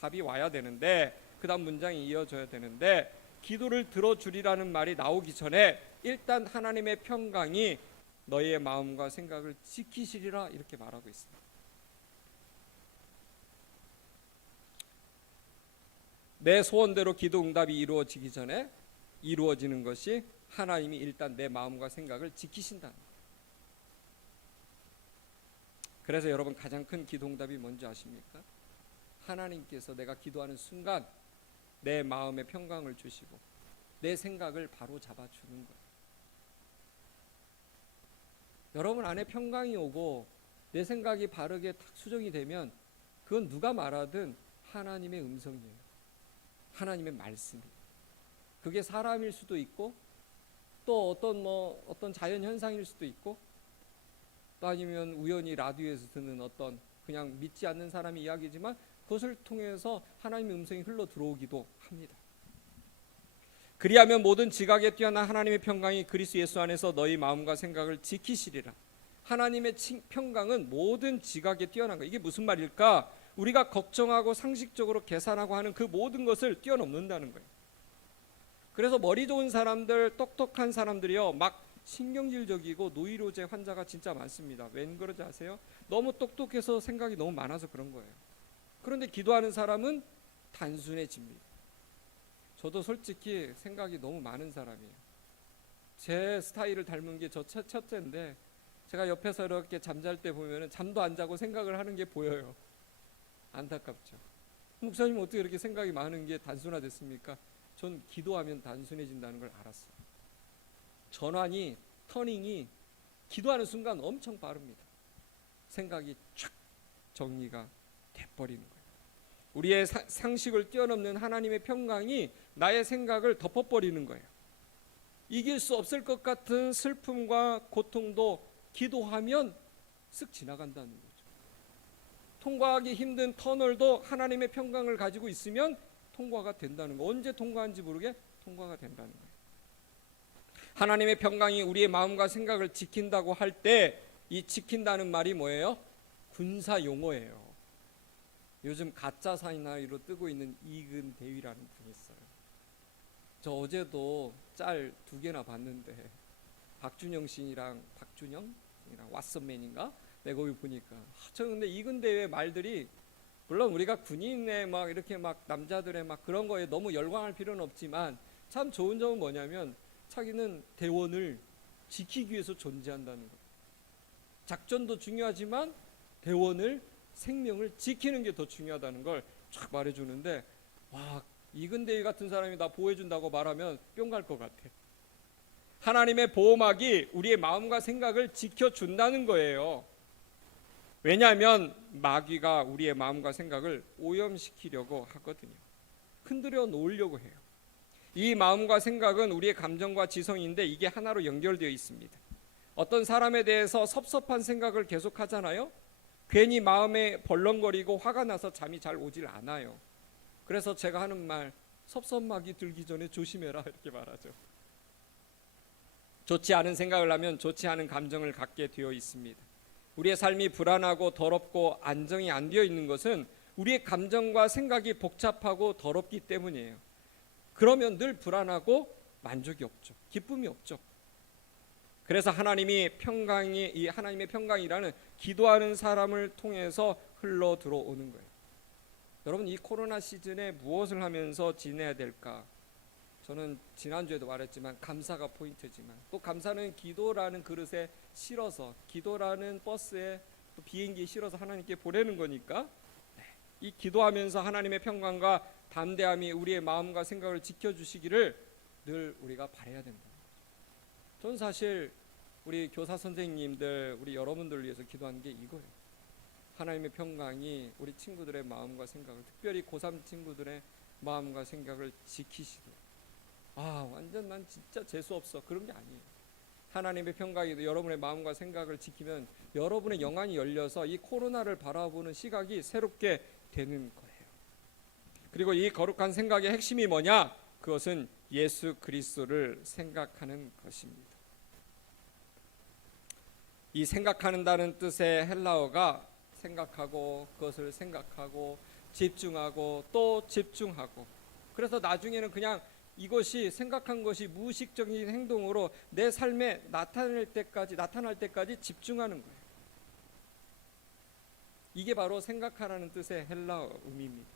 답이 와야 되는데, 그 다음 문장이 이어져야 되는데, 기도를 들어주리라는 말이 나오기 전에 일단 하나님의 평강이 너희의 마음과 생각을 지키시리라 이렇게 말하고 있습니다. 내 소원대로 기도 응답이 이루어지기 전에 이루어지는 것이 하나님이 일단 내 마음과 생각을 지키신다. 그래서 여러분 가장 큰 기도 응답이 뭔지 아십니까? 하나님께서 내가 기도하는 순간 내 마음에 평강을 주시고 내 생각을 바로 잡아주는 거예요. 여러분 안에 평강이 오고 내 생각이 바르게 딱 수정이 되면 그건 누가 말하든 하나님의 음성이에요. 하나님의 말씀이에요. 그게 사람일 수도 있고 또 어떤 자연 현상일 수도 있고 또 아니면 우연히 라디오에서 듣는 어떤 그냥 믿지 않는 사람의 이야기지만 그것을 통해서 하나님의 음성이 흘러 들어오기도 합니다. 그리하면 모든 지각에 뛰어난 하나님의 평강이 그리스도 예수 안에서 너희 마음과 생각을 지키시리라. 하나님의 평강은 모든 지각에 뛰어난 거. 이게 무슨 말일까? 우리가 걱정하고 상식적으로 계산하고 하는 그 모든 것을 뛰어넘는다는 거예요. 그래서 머리 좋은 사람들, 똑똑한 사람들이요, 막 신경질적이고 노이로제 환자가 진짜 많습니다. 웬 그러지 아세요? 너무 똑똑해서 생각이 너무 많아서 그런 거예요. 그런데 기도하는 사람은 단순해집니다. 저도 솔직히 생각이 너무 많은 사람이에요. 제 스타일을 닮은 게 저 첫째인데 제가 옆에서 이렇게 잠잘 때 보면은 잠도 안 자고 생각을 하는 게 보여요. 안타깝죠. 목사님 어떻게 이렇게 생각이 많은 게 단순화됐습니까? 전 기도하면 단순해진다는 걸 알았어요. 전환이, 터닝이 기도하는 순간 엄청 빠릅니다. 생각이 촥 정리가 돼버리는 거예요. 우리의 상식을 뛰어넘는 하나님의 평강이 나의 생각을 덮어버리는 거예요. 이길 수 없을 것 같은 슬픔과 고통도 기도하면 쓱 지나간다는 거죠. 통과하기 힘든 터널도 하나님의 평강을 가지고 있으면 통과가 된다는 거. 언제 통과한지 모르게 통과가 된다는 거예요. 하나님의 평강이 우리의 마음과 생각을 지킨다고 할 때 이 지킨다는 말이 뭐예요? 군사 용어예요. 요즘 가짜 사나이로 뜨고 있는 이근대위라는 분이 있어요. 저 어제도 짤 2개나 봤는데 박준영 씨랑 박준영이랑 왓슨맨인가? 내가 거기 보니까 저 근데 이근대위의 말들이 물론 우리가 군인의 막 이렇게 막 남자들의 막 그런 거에 너무 열광할 필요는 없지만 참 좋은 점은 뭐냐면 자기는 대원을 지키기 위해서 존재한다는 거. 작전도 중요하지만 대원을 생명을 지키는 게 더 중요하다는 걸 쫙 말해주는데 와 이근대위 같은 사람이 나 보호해준다고 말하면 뿅 갈 것 같아. 하나님의 보호막이 우리의 마음과 생각을 지켜준다는 거예요. 왜냐하면 마귀가 우리의 마음과 생각을 오염시키려고 하거든요. 흔들어 놓으려고 해요. 이 마음과 생각은 우리의 감정과 지성인데 이게 하나로 연결되어 있습니다. 어떤 사람에 대해서 섭섭한 생각을 계속 하잖아요. 괜히 마음에 벌렁거리고 화가 나서 잠이 잘 오질 않아요. 그래서 제가 하는 말 섭섭막이 들기 전에 조심해라 이렇게 말하죠. 좋지 않은 생각을 하면 좋지 않은 감정을 갖게 되어 있습니다. 우리의 삶이 불안하고 더럽고 안정이 안 되어 있는 것은 우리의 감정과 생각이 복잡하고 더럽기 때문이에요. 그러면 늘 불안하고 만족이 없죠. 기쁨이 없죠. 그래서 하나님의 평강이라는 기도하는 사람을 통해서 흘러 들어오는 거예요. 여러분 이 코로나 시즌에 무엇을 하면서 지내야 될까? 저는 지난주에도 말했지만 감사가 포인트지만 또 감사는 기도라는 그릇에 실어서 기도라는 버스에 또 비행기에 실어서 하나님께 보내는 거니까 이 기도하면서 하나님의 평강과 담대함이 우리의 마음과 생각을 지켜주시기를 늘 우리가 바라야 된다. 저는 사실 우리 교사 선생님들 우리 여러분들을 위해서 기도하는 게 이거예요. 하나님의 평강이 우리 친구들의 마음과 생각을 특별히 고3 친구들의 마음과 생각을 지키시도록 완전 난 진짜 재수없어 그런 게 아니에요. 하나님의 평강이 여러분의 마음과 생각을 지키면 여러분의 영안이 열려서 이 코로나를 바라보는 시각이 새롭게 되는 거예요. 그리고 이 거룩한 생각의 핵심이 뭐냐? 그것은 예수 그리스도를 생각하는 것입니다. 이 생각하는다는 뜻의 헬라어가 생각하고 그것을 생각하고 집중하고 또 집중하고 그래서 나중에는 그냥 이것이 생각한 것이 무의식적인 행동으로 내 삶에 나타날 때까지 집중하는 거예요. 이게 바로 생각하라는 뜻의 헬라어 의미입니다.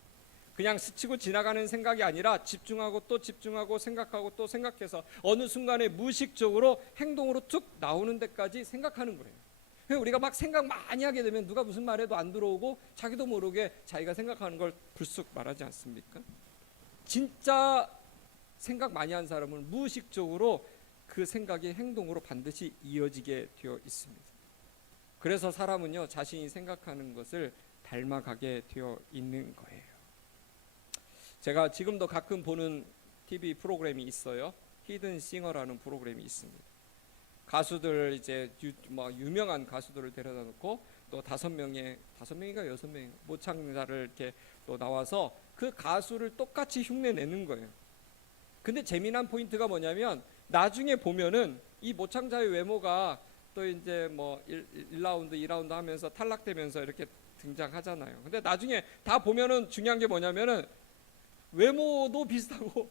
그냥 스치고 지나가는 생각이 아니라 집중하고 또 집중하고 생각하고 또 생각해서 어느 순간에 무의식적으로 행동으로 툭 나오는 데까지 생각하는 거예요. 우리가 막 생각 많이 하게 되면 누가 무슨 말해도 안 들어오고 자기도 모르게 자기가 생각하는 걸 불쑥 말하지 않습니까? 진짜 생각 많이 한 사람은 무의식적으로 그 생각이 행동으로 반드시 이어지게 되어 있습니다. 그래서 사람은요 자신이 생각하는 것을 닮아가게 되어 있는 거예요. 제가 지금도 가끔 보는 TV 프로그램이 있어요. 히든 싱어라는 프로그램이 있습니다. 가수들 이제 유명한 가수들을 데려다 놓고 또 5명인가 6명 모창자를 이렇게 또 나와서 그 가수를 똑같이 흉내 내는 거예요. 근데 재미난 포인트가 뭐냐면 나중에 보면은 이 모창자의 외모가 또 이제 뭐 1라운드, 2라운드 하면서 탈락되면서 이렇게 등장하잖아요. 근데 나중에 다 보면은 중요한 게 뭐냐면은 외모도 비슷하고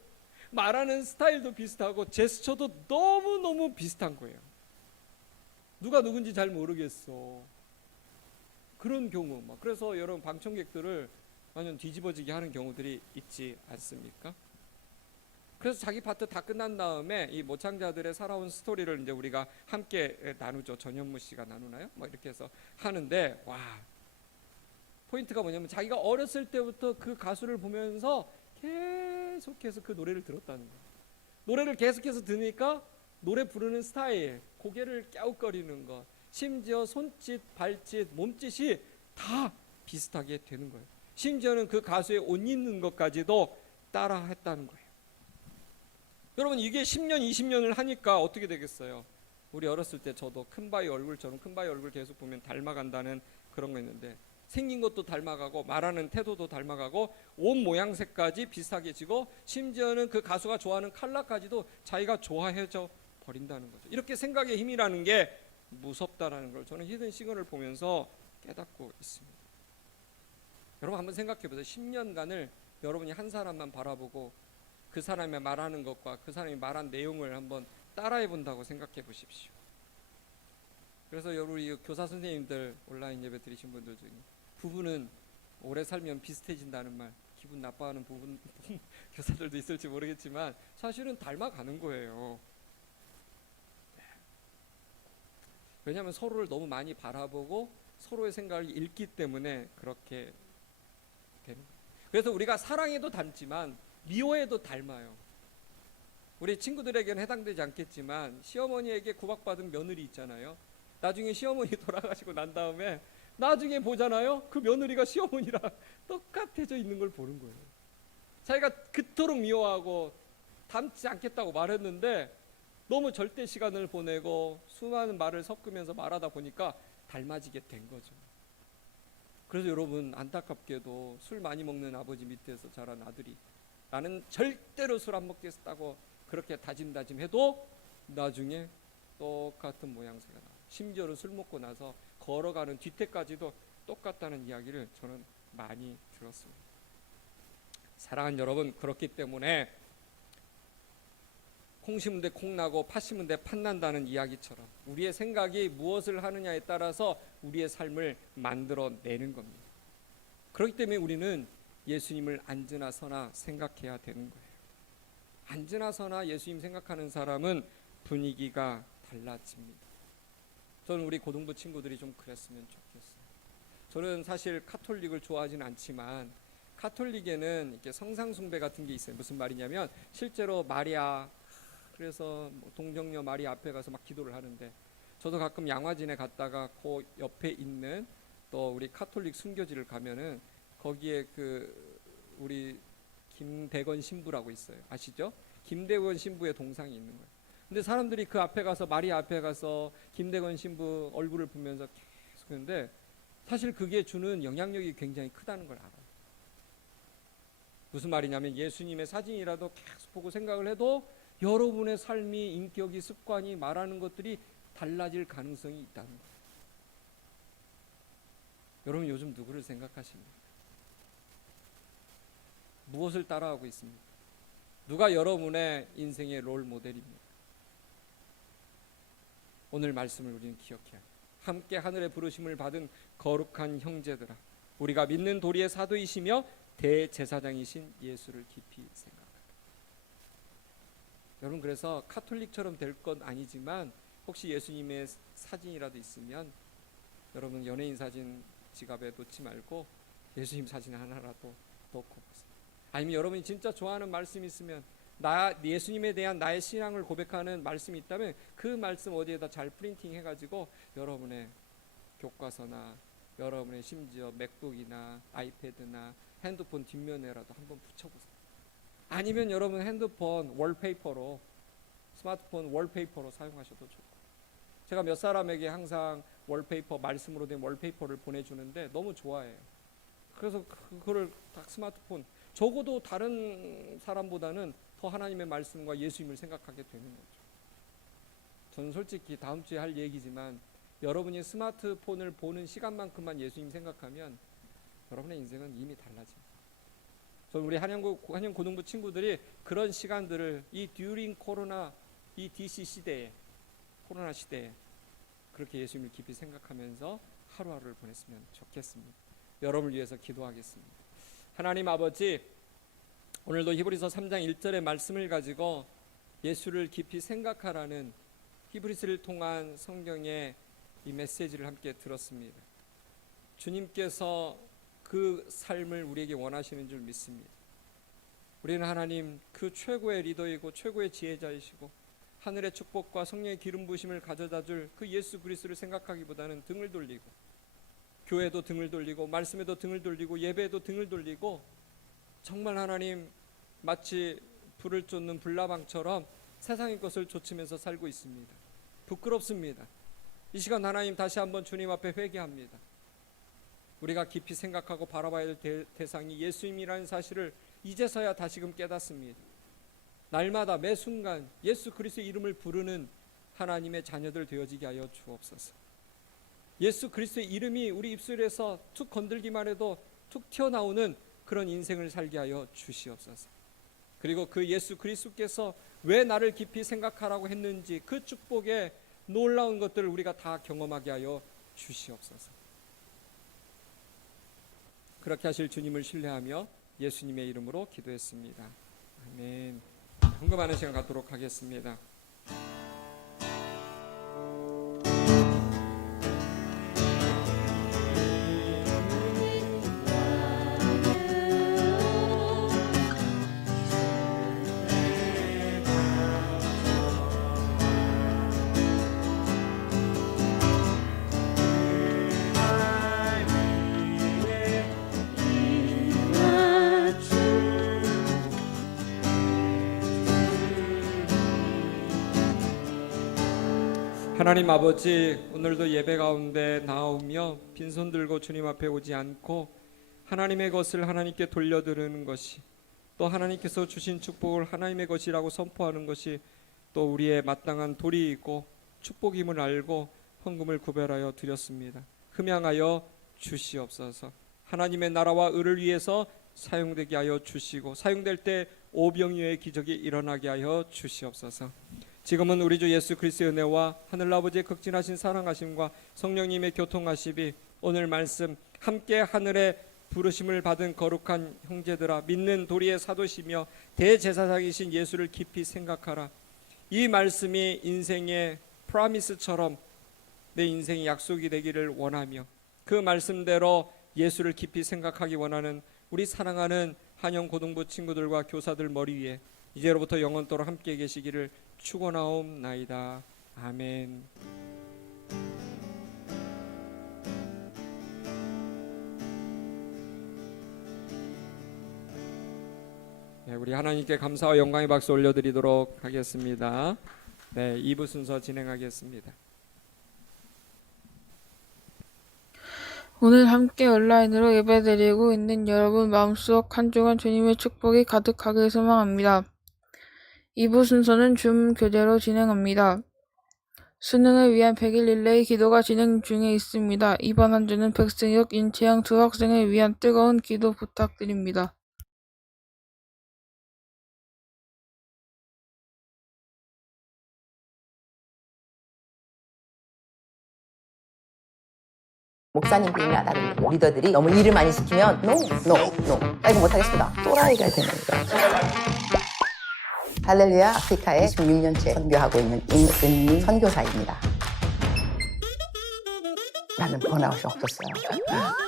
말하는 스타일도 비슷하고 제스처도 너무너무 비슷한 거예요. 누가 누군지 잘 모르겠어. 그런 경우 막 그래서 여러분 방청객들을 완전 뒤집어지게 하는 경우들이 있지 않습니까? 그래서 자기 파트 다 끝난 다음에 이 모창자들의 살아온 스토리를 이제 우리가 함께 나누죠. 전현무 씨가 나누나요? 뭐 이렇게 해서 하는데 와 포인트가 뭐냐면 자기가 어렸을 때부터 그 가수를 보면서 계속해서 그 노래를 들었다는 거예요. 노래를 계속해서 들으니까 노래 부르는 스타일, 고개를 깨웃거리는 것, 심지어 손짓, 발짓, 몸짓이 다 비슷하게 되는 거예요. 심지어는 그 가수의 옷 입는 것까지도 따라 했다는 거예요. 여러분 이게 10년, 20년을 하니까 어떻게 되겠어요? 우리 어렸을 때 저도 큰바위 얼굴처럼 큰바위 얼굴 계속 보면 닮아간다는 그런 거 있는데 생긴 것도 닮아가고 말하는 태도도 닮아가고 옷 모양새까지 비슷하게 지고 심지어는 그 가수가 좋아하는 컬러까지도 자기가 좋아해져 버린다는 거죠. 이렇게 생각의 힘이라는 게 무섭다라는 걸 저는 히든 싱어를 보면서 깨닫고 있습니다. 여러분 한번 생각해 보세요. 10년간을 여러분이 한 사람만 바라보고 그 사람의 말하는 것과 그 사람이 말한 내용을 한번 따라해 본다고 생각해 보십시오. 그래서 여러분 이 교사 선생님들 온라인 예배 드리신 분들 중에 부부는 오래 살면 비슷해진다는 말 기분 나빠하는 부분 교사들도 있을지 모르겠지만 사실은 닮아가는 거예요. 왜냐하면 서로를 너무 많이 바라보고 서로의 생각을 읽기 때문에 그렇게 되는 거예요. 그래서 우리가 사랑해도 닮지만 미워해도 닮아요. 우리 친구들에게는 해당되지 않겠지만 시어머니에게 구박받은 며느리 있잖아요. 나중에 시어머니 돌아가시고 난 다음에 나중에 보잖아요. 그 며느리가 시어머니랑 똑같아져 있는 걸 보는 거예요. 자기가 그토록 미워하고 닮지 않겠다고 말했는데 너무 절대 시간을 보내고 수많은 말을 섞으면서 말하다 보니까 닮아지게 된 거죠. 그래서 여러분 안타깝게도 술 많이 먹는 아버지 밑에서 자란 아들이 나는 절대로 술 안 먹겠다고 그렇게 다짐해도 나중에 똑같은 모양새가 나와요. 심지어는 술 먹고 나서 걸어가는 뒤태까지도 똑같다는 이야기를 저는 많이 들었습니다. 사랑하는 여러분, 그렇기 때문에 콩 심은 데 콩 나고 팥 심은 데 팥 난다는 이야기처럼 우리의 생각이 무엇을 하느냐에 따라서 우리의 삶을 만들어내는 겁니다. 그렇기 때문에 우리는 예수님을 앉으나 서나 생각해야 되는 거예요. 앉으나 서나 예수님 생각하는 사람은 분위기가 달라집니다. 저는 우리 고등부 친구들이 좀 그랬으면 좋겠어요. 저는 사실 카톨릭을 좋아하진 않지만 카톨릭에는 이렇게 성상 숭배 같은 게 있어요. 무슨 말이냐면 실제로 마리아 그래서 동정녀 마리아 앞에 가서 막 기도를 하는데 저도 가끔 양화진에 갔다가 그 옆에 있는 또 우리 카톨릭 순교지를 가면은 거기에 그 우리 김대건 신부라고 있어요. 아시죠? 김대건 신부의 동상이 있는 거예요. 근데 사람들이 그 앞에 가서 마리아 앞에 가서 김대건 신부 얼굴을 보면서 계속 하는데 사실 그게 주는 영향력이 굉장히 크다는 걸 알아요. 무슨 말이냐면 예수님의 사진이라도 계속 보고 생각을 해도 여러분의 삶이 인격이 습관이 말하는 것들이 달라질 가능성이 있다는 거예요. 여러분 요즘 누구를 생각하십니까? 무엇을 따라하고 있습니까? 누가 여러분의 인생의 롤 모델입니까? 오늘 말씀을 우리는 기억해야 해요. 함께 하늘의 부르심을 받은 거룩한 형제들아, 우리가 믿는 도리의 사도이시며 대제사장이신 예수를 깊이 생각하라. 여러분 그래서 카톨릭처럼 될 건 아니지만 혹시 예수님의 사진이라도 있으면 여러분 연예인 사진 지갑에 놓지 말고 예수님 사진 하나라도 넣고 보세요. 아니면 여러분이 진짜 좋아하는 말씀이 있으면 예수님에 대한 나의 신앙을 고백하는 말씀이 있다면 그 말씀 어디에다 잘 프린팅 해가지고 여러분의 교과서나 여러분의 심지어 맥북이나 아이패드나 핸드폰 뒷면에라도 한번 붙여보세요. 아니면 여러분 핸드폰 월페이퍼로, 스마트폰 월페이퍼로 사용하셔도 좋고, 제가 몇 사람에게 항상 월페이퍼, 말씀으로 된 월페이퍼를 보내주는데 너무 좋아해요. 그래서 그거를 딱 스마트폰, 적어도 다른 사람보다는 더 하나님의 말씀과 예수님을 생각하게 되는 거죠. 저는 솔직히 다음 주에 할 얘기지만 여러분이 스마트폰을 보는 시간만큼만 예수님 생각하면 여러분의 인생은 이미 달라집니다. 저는 우리 한영 고등부 친구들이 그런 시간들을 이 듀링 코로나, 이 DC 시대에, 코로나 시대에 그렇게 예수님을 깊이 생각하면서 하루하루를 보냈으면 좋겠습니다. 여러분을 위해서 기도하겠습니다. 하나님 아버지, 오늘도 히브리서 3장 1절의 말씀을 가지고 예수를 깊이 생각하라는 히브리서를 통한 성경의 이 메시지를 함께 들었습니다. 주님께서 그 삶을 우리에게 원하시는 줄 믿습니다. 우리는 하나님 그 최고의 리더이고 최고의 지혜자이시고 하늘의 축복과 성령의 기름 부으심을 가져다 줄 그 예수 그리스도를 생각하기보다는 등을 돌리고, 교회도 등을 돌리고, 말씀에도 등을 돌리고, 예배에도 등을 돌리고, 정말 하나님 마치 불을 쫓는 불나방처럼 세상의 것을 좇으면서 살고 있습니다. 부끄럽습니다. 이 시간 하나님 다시 한번 주님 앞에 회개합니다. 우리가 깊이 생각하고 바라봐야 될 대상이 예수님이라는 사실을 이제서야 다시금 깨닫습니다. 날마다 매 순간 예수 그리스도의 이름을 부르는 하나님의 자녀들 되어지게 하여 주옵소서. 예수 그리스도의 이름이 우리 입술에서 툭 건들기만 해도 툭 튀어나오는 그런 인생을 살게 하여 주시옵소서. 그리고 그 예수 그리스도께서 왜 나를 깊이 생각하라고 했는지 그 축복의 놀라운 것들을 우리가 다 경험하게 하여 주시옵소서. 그렇게 하실 주님을 신뢰하며 예수님의 이름으로 기도했습니다. 아멘. 궁금하는 시간 갖도록 하겠습니다. 하나님 아버지, 오늘도 예배 가운데 나오며 빈손 들고 주님 앞에 오지 않고 하나님의 것을 하나님께 돌려드리는 것이, 또 하나님께서 주신 축복을 하나님의 것이라고 선포하는 것이 또 우리의 마땅한 도리이고 축복임을 알고 헌금을 구별하여 드렸습니다. 흠양하여 주시옵소서. 하나님의 나라와 의를 위해서 사용되게 하여 주시고, 사용될 때 오병이어의 기적이 일어나게 하여 주시옵소서. 지금은 우리 주 예수 그리스도의 은혜와 하늘아버지의 극진하신 사랑하심과 성령님의 교통하심이 오늘 말씀 함께 하늘의 부르심을 받은 거룩한 형제들아, 믿는 도리의 사도시며 대제사장이신 예수를 깊이 생각하라. 이 말씀이 인생의 프라미스처럼 내 인생의 약속이 되기를 원하며 그 말씀대로 예수를 깊이 생각하기 원하는 우리 사랑하는 한영 고등부 친구들과 교사들 머리 위에 이제로부터 영원토록 함께 계시기를 축원하옵나이다. 아멘. 네, 우리 하나님께 감사와 영광의 박수 올려드리도록 하겠습니다. 네, 2부 순서 진행하겠습니다. 오늘 함께 온라인으로 예배드리고 있는 여러분 마음속 한 주간 주님의 축복이 가득하길 소망합니다. 2부 순서는 줌 교대로 진행합니다. 수능을 위한 100일 릴레이 기도가 진행 중에 있습니다. 이번 한 주는 백승혁, 윤채영 두 학생을 위한 뜨거운 기도 부탁드립니다. 목사님들이나 다른 리더들이 너무 일을 많이 시키면 no. 이거 못하겠습니다. 또라이가 되는 거죠. 할렐루야 아프리카에 16년째 선교하고 있는 임은미 선교사입니다. 나는 번아웃이 없었어요.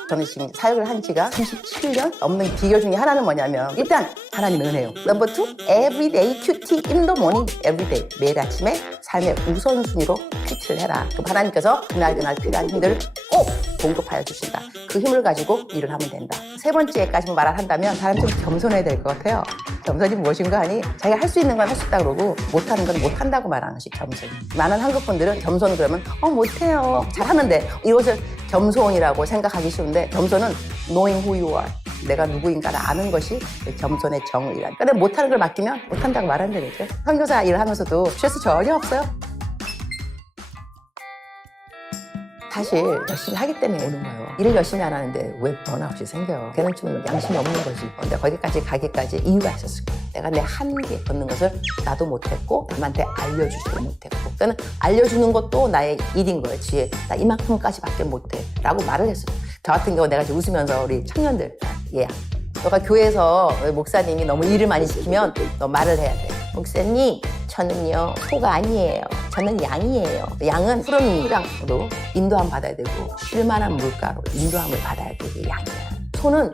저는 지금 사역을 한 지가 37년 넘는 비결 중에 하나는 뭐냐면 일단 하나님의 은혜요. 넘버 2, everyday 큐티 in the morning, everyday. 매일 아침에 삶의 우선순위로 큐티를 해라. 그럼 하나님께서 그날 필요한 힘들을 꼭 공급하여 주신다. 그 힘을 가지고 일을 하면 된다. 세 번째까지 말을 한다면 사람 좀 겸손해야 될 것 같아요. 겸손이 무엇인가 하니 자기가 할 수 있는 건 할 수 있다 그러고 못하는 건 못한다고 말하는 것이 겸손. 많은 한국 분들은 겸손 그러면 못해요. 잘하는데 이것을 겸손이라고 생각하기 쉬운데 겸손은 knowing who you are. 내가 누구인가를 아는 것이 겸손의 정의라. 그러니까 못하는 걸 맡기면 못한다고 말하는 되겠죠. 선교사 일을 하면서도 스트레스 전혀 없어요. 사실 열심히 하기 때문에 오는 거예요. 일을 열심히 안 하는데 왜 번아웃이 생겨요? 걔는 좀 양심이 없는 거지. 근데 거기까지 가기까지 이유가 있었을 거예요. 내가 내 한계 걷는 것을 나도 못했고 남한테 알려주지도 못했고 그러니까 알려주는 것도 나의 일인 거예요. 지혜. 나 이만큼까지밖에 못해 라고 말을 했어요. 저 같은 경우 내가 지금 웃으면서 우리 청년들 너가 교회에서 목사님이 너무 일을 많이 시키면 너 말을 해야 돼. 목사님 저는요 소가 아니에요. 저는 양이에요. 양은 푸른 물량으로 인도함 받아야 되고 쉴만한 물가로 인도함을 받아야 되게 양이야. 소는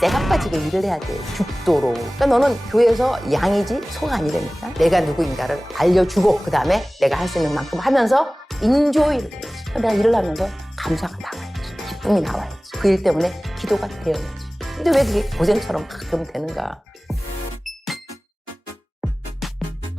쇠가 빠지게 일을 해야 돼. 죽도록. 그러니까 너는 교회에서 양이지 소가 아니라니까. 내가 누구인가를 알려주고 그 다음에 내가 할 수 있는 만큼 하면서 인조이를 해야지. 내가 일을 하면서 감사가 나와야지. 기쁨이 나와야지. 그 일 때문에 기도가 되어야지. 근데 왜 그게 고생처럼 가끔 되는가?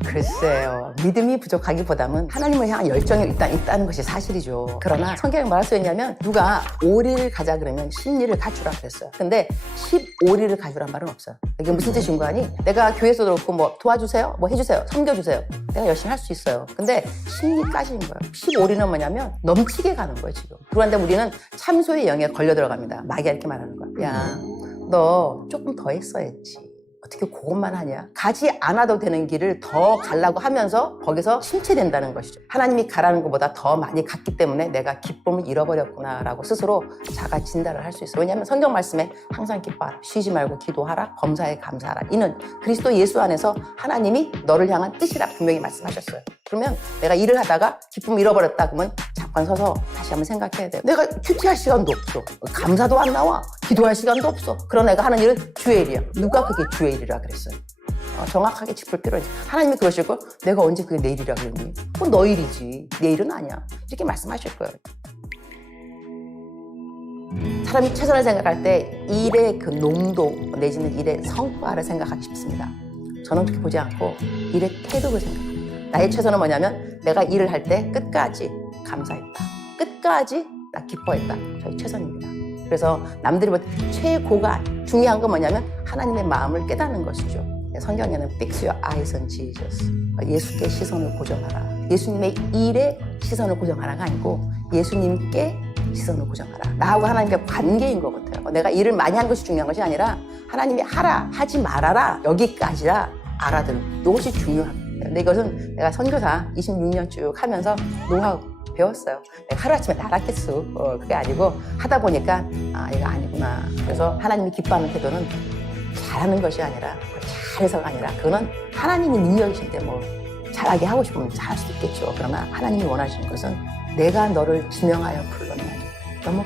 글쎄요. 믿음이 부족하기보다는 하나님을 향한 열정이 일단 있다는 것이 사실이죠. 그러나 성경에 뭐라 써있냐면 누가 오리를 가자 그러면 10리를 가주라 그랬어요. 근데 15리를 가주란 말은 없어요. 이게 무슨 뜻인 거 아니? 내가 교회에서도 그렇고 뭐 도와주세요? 뭐 해주세요? 섬겨주세요? 내가 열심히 할 수 있어요. 근데 10리까지인 거예요. 15리는 뭐냐면 넘치게 가는 거예요 지금. 그런데 우리는 참소의 영에 걸려 들어갑니다. 마귀가 이렇게 말하는 거야. 야, 너 조금 더 했어야지. 어떻게 그것만 하냐? 가지 않아도 되는 길을 더 가려고 하면서 거기서 심취된다는 것이죠. 하나님이 가라는 것보다 더 많이 갔기 때문에 내가 기쁨을 잃어버렸구나라고 스스로 자가 진단을 할 수 있어요. 왜냐하면 성경 말씀에 항상 기뻐하라, 쉬지 말고 기도하라, 범사에 감사하라. 이는 그리스도 예수 안에서 하나님이 너를 향한 뜻이라 분명히 말씀하셨어요. 그러면 내가 일을 하다가 기쁨을 잃어버렸다 그러면 잠깐 서서 다시 한번 생각해야 돼요. 내가 큐티할 시간도 없어. 감사도 안 나와. 기도할 시간도 없어. 그럼 내가 하는 일은 주의 일이야. 누가 그게 주의 일이라 그랬어요? 정확하게 짚을 필요는 있지. 하나님이 그러시고 내가 언제 그게 내 일이라 그랬니? 그건 너 일이지. 내 일은 아니야. 이렇게 말씀하실 거예요. 사람이 최선을 생각할 때 일의 그 농도 내지는 일의 성과를 생각하기 쉽습니다. 저는 그렇게 보지 않고 일의 태도를 생각합니다. 나의 최선은 뭐냐면 내가 일을 할 때 끝까지 감사했다. 끝까지 나 기뻐했다. 저희 최선입니다. 그래서 남들이 볼 때 최고가 중요한 건 뭐냐면 하나님의 마음을 깨닫는 것이죠. 성경에는 Fix your eyes on Jesus. 예수께 시선을 고정하라. 예수님의 일에 시선을 고정하라가 아니고 예수님께 시선을 고정하라. 나하고 하나님의 관계인 것 같아요. 내가 일을 많이 하는 것이 중요한 것이 아니라 하나님이 하라, 하지 말아라, 여기까지라 알아들은 이것이 중요합니다. 근데 이것은 내가 선교사 26년 쭉 하면서 노하우 배웠어요. 내가 하루아침에 알았겠어. 그게 아니고 하다 보니까 이거 아니구나. 그래서 하나님이 기뻐하는 태도는 잘하는 것이 아니라 잘해서가 아니라 그거는 하나님의 능력이신데 뭐 잘하게 하고 싶으면 잘할 수도 있겠죠. 그러나 하나님이 원하시는 것은 내가 너를 지명하여 불렀나니 너무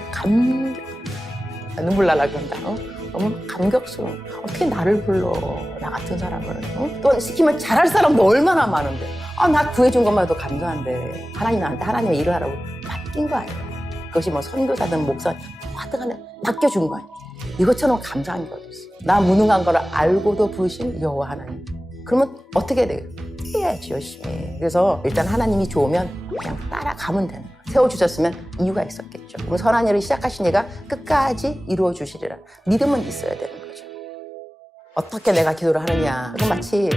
눈물 날라 그런다. 너무 감격스러운. 어떻게 나를 불러? 나 같은 사람을. 또 시키면 잘할 사람도 얼마나 많은데. 나 구해준 것만 해도 감사한데 하나님 나한테 하나님의 일을 하라고 맡긴 거 아니에요. 그것이 뭐 선교사든 목사 하여튼간에 맡겨준 거 아니에요. 이것처럼 감사한 거 있어요. 나 무능한 거를 알고도 부르신 여호와 하나님. 그러면 어떻게 돼요? 해야지 열심히. 그래서 일단 하나님이 좋으면 그냥 따라가면 되는 거예요. 세워주셨으면 이유가 있었겠죠. 그럼 선한 일을 시작하신 이가 끝까지 이루어 주시리라. 믿음은 있어야 되는 거죠. 어떻게 내가 기도를 하느냐. 그건 마치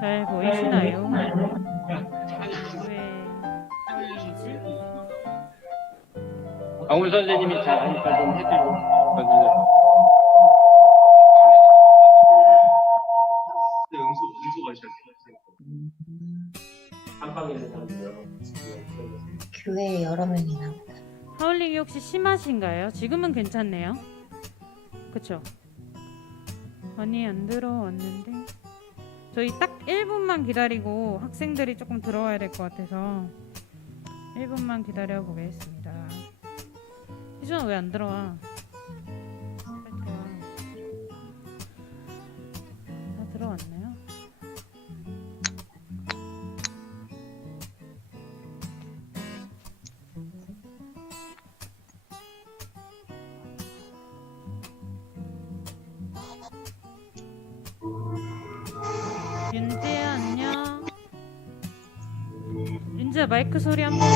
잘 보이시나요? 왜 떨리지? 강훈 선생님이 잘 하니까 좀 해주고. 교회에 여러 명이나. 하울링이 혹시 심하신가요? 지금은 괜찮네요. 그쵸? 많이 안 들어왔는데 저희 딱 1분만 기다리고 학생들이 조금 들어와야 될 것 같아서 1분만 기다려 보겠습니다. 희준아 왜 안 들어와? 빨리 들어와. 다 들어왔나요? 윤지야 안녕. 윤지야 마이크 소리 한 번만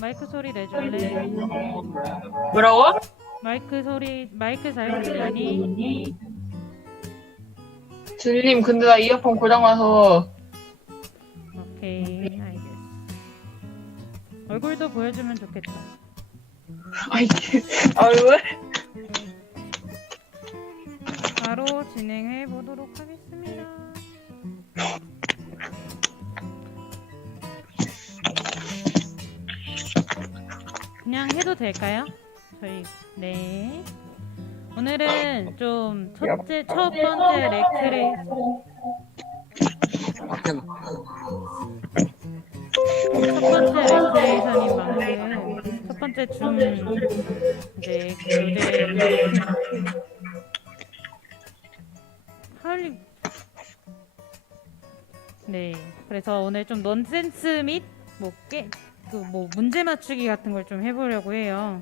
마이크 소리 내줄래? 뭐라고? 마이크 소리 마이크 잘 들리니? 줄님, 근데 나 이어폰 고장나서. 오케이 알겠어. 얼굴도 보여주면 좋겠다. 아이, 얼굴? 바로 진행해 보도록 하겠습니다. 그냥 해도 될까요? 저희 네. 오늘은 좀 첫 번째 렉트레 첫 번째 렉트레이션인 만큼 첫 번째 줌 이제 교대 하울링 네 그래서 오늘 좀 넌센스 및 뭐 문제 맞추기 같은 걸 좀 해보려고 해요.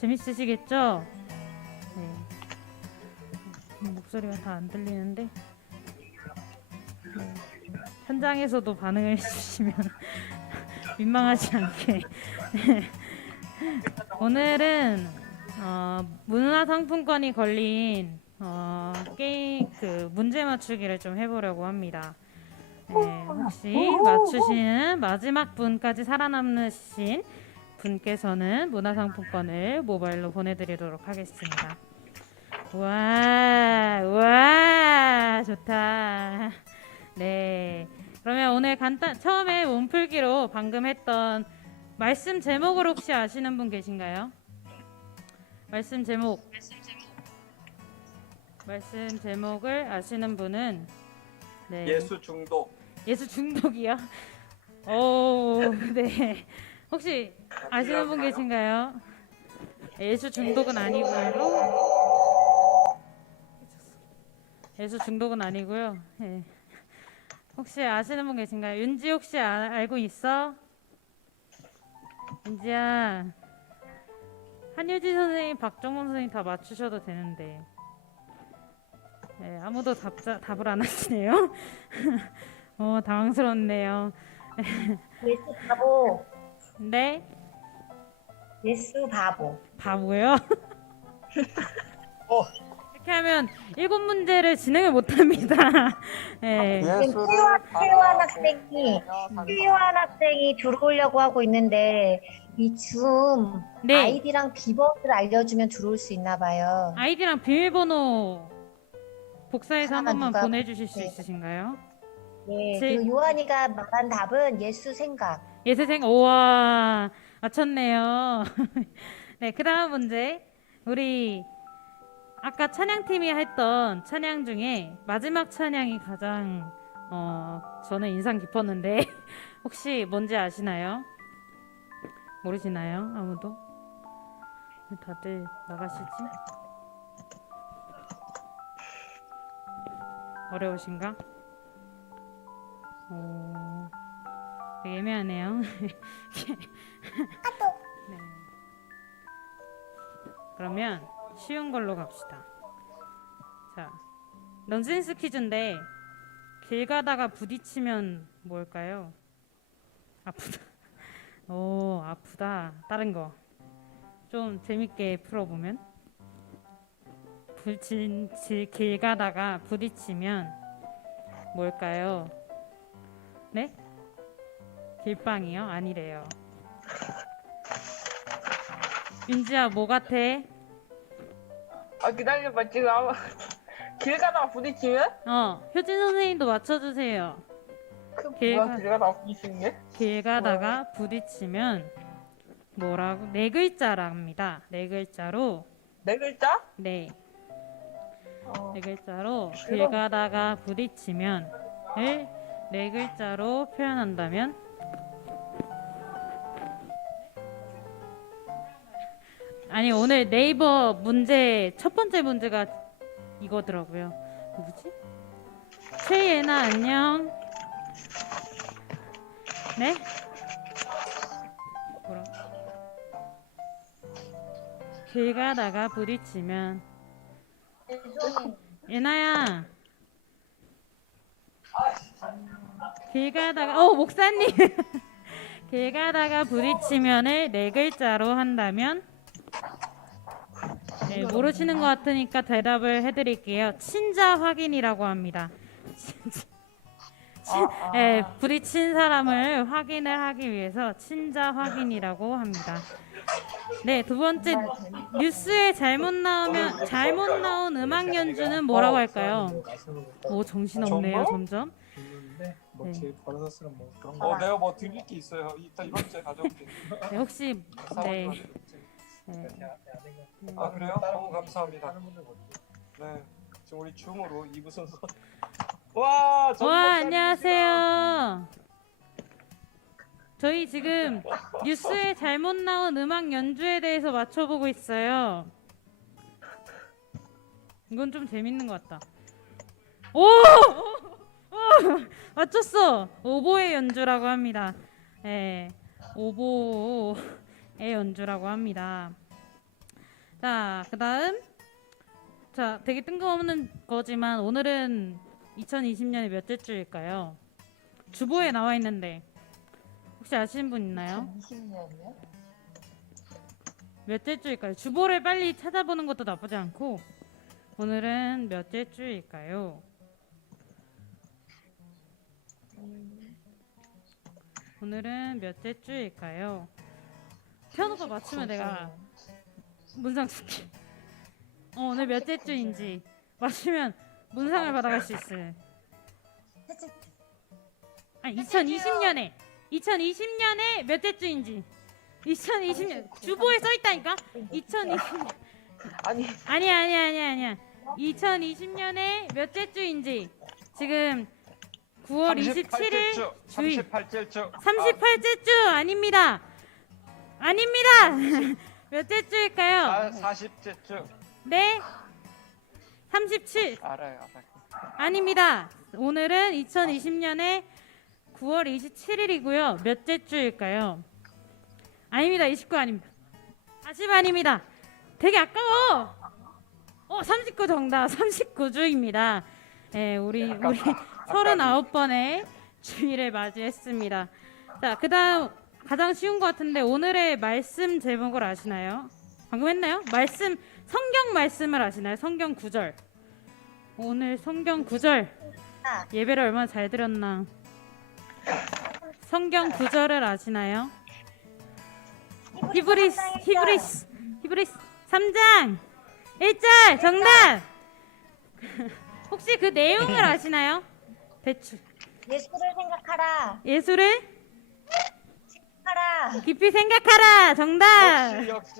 재밌으시겠죠? 네. 목소리가 다 안 들리는데 네. 현장에서도 반응을 해주시면 민망하지 않게 오늘은 문화상품권이 걸린 게임 문제 맞추기를 좀 해보려고 합니다. 네, 혹시 맞추시는 마지막 분까지 살아남으신 분께서는 문화상품권을 모바일로 보내드리도록 하겠습니다. 우와, 좋다. 네, 그러면 오늘 처음에 몸풀기로 방금 했던 말씀 제목을 혹시 아시는 분 계신가요? 말씀 제목을 아시는 분은 네. 예수 중독. 예수 중독이요? 오, 네. 혹시 아시는 분 계신가요? 예수 중독은 아니고요. 예수 중독은 아니고요. 네. 혹시 아시는 분 계신가요? 윤지 혹시 알고 있어? 윤지야, 한유지 선생님, 박정원 선생님 다 맞추셔도 되는데. 네, 아무도 답을 안 하시네요. 당황스럽네요. 예수 바보. 네? 예수 바보. 바보요? 이렇게 하면 7문제를 진행을 못합니다. 네. 지금 태환 학생이 들어오려고 하고 있는데 이 줌 네. 아이디랑 비번을 알려주면 들어올 수 있나 봐요. 아이디랑 비밀번호 복사해서 한 하나 번만 누가- 보내주실 수 네. 있으신가요? 네, 제- 그 요한이가 말한 답은 예수 생각. 예세생 우와 맞췄네요. 네, 그다음 문제 우리 아까 찬양팀이 했던 찬양 중에 마지막 찬양이 가장 저는 인상 깊었는데 혹시 뭔지 아시나요? 모르시나요? 아무도? 왜 다들 나가시지? 어려우신가? 되게 애매하네요. 네. 그러면 쉬운 걸로 갑시다. 자, 넌센스 퀴즈인데 길 가다가 부딪히면 뭘까요? 아프다. 오, 아프다. 다른 거. 좀 재밌게 풀어보면 길 가다가 부딪히면 뭘까요? 네? 길빵이요? 아니래요. 윤지야 뭐 같아? 아 기다려봐 지금 아마 길 가다가 부딪히면? 효진 선생님도 맞춰주세요. 그 길 뭐야 가- 길 가다가 부딪히는 게? 길 가다가 부딪히면 뭐라고? 네 글자랍니다. 네 글자로 네 글자? 네, 어. 네 글자로 길 싫어. 가다가 부딪히면 을 네 글자로 표현한다면 아니 오늘 네이버 문제 첫 번째 문제가 이거더라고요. 누구지? 최예나 안녕. 네? 뭐라? 길 가다가 부딪히면 예나야. 길 가다가 목사님. 길 가다가 부딪히면을 네 글자로 한다면 네, 모르시는 것 같으니까 대답을 해드릴게요. 친자 확인이라고 합니다. 네, 부딪힌 사람을 확인을 하기 위해서 친자 확인이라고 합니다. 네, 두 번째 뉴스에 잘못 나온 음악 연주는 뭐라고 할까요? 오, 정신없네요, 점점. 뭐 네. 제일 버섯은 뭐 그런 내가 뭐 드릴 게 있어요. 이따 이번 주에 가져올게. 네, 혹시 네. 네. 아 그래요? 너무 감사합니다. 네, 지금 우리 줌으로 이부선 선. 와, 안녕하세요. 저희 지금 뉴스에 잘못 나온 음악 연주에 대해서 맞춰보고 있어요. 이건 좀 재밌는 것 같다. 오! 맞췄어. 오보의 연주라고 합니다. 네, 오보의 연주라고 합니다. 자, 그다음 자, 되게 뜬금없는 거지만 오늘은 2020년의 몇째 주일까요? 주보에 나와 있는데 혹시 아시는 분 있나요? 20년이요? 몇째 주일까요? 주보를 빨리 찾아보는 것도 나쁘지 않고 오늘은 몇째 주일까요? 오늘은 몇째 주일까요? 태연오빠 맞추면 내가 문상 줄게. 오늘 몇째 주인지 맞추면 문상을 받아갈 수 있어요. 아니 2020년에 몇째 주인지 2020년 주보에 써 있다니까. 2020년 아니야 2020년에 몇째 주인지 지금 9월 27일 주일 38째 주. 38째 주 아닙니다. 몇째 주일까요? 40째 주. 네 37 알아요. 아닙니다. 오늘은 2020년에 9월 27일이고요. 몇째 주일까요? 아닙니다. 29 아닙니다. 40 아닙니다. 되게 아까워. 39 정답. 39주입니다. 네, 우리 39번의 주일을 맞이했습니다. 자, 그다음 가장 쉬운 것 같은데 오늘의 말씀 제목을 아시나요? 방금 했나요? 성경 말씀을 아시나요? 성경 구절. 오늘 성경 구절. 예배를 얼마나 잘 드렸나. 성경 구절을 아시나요? 히브리스 3장 1절 정답. 혹시 그 내용을 아시나요? 대충. 예수를 생각하라. 예수를 하라. 깊이 생각하라. 정답. 역시.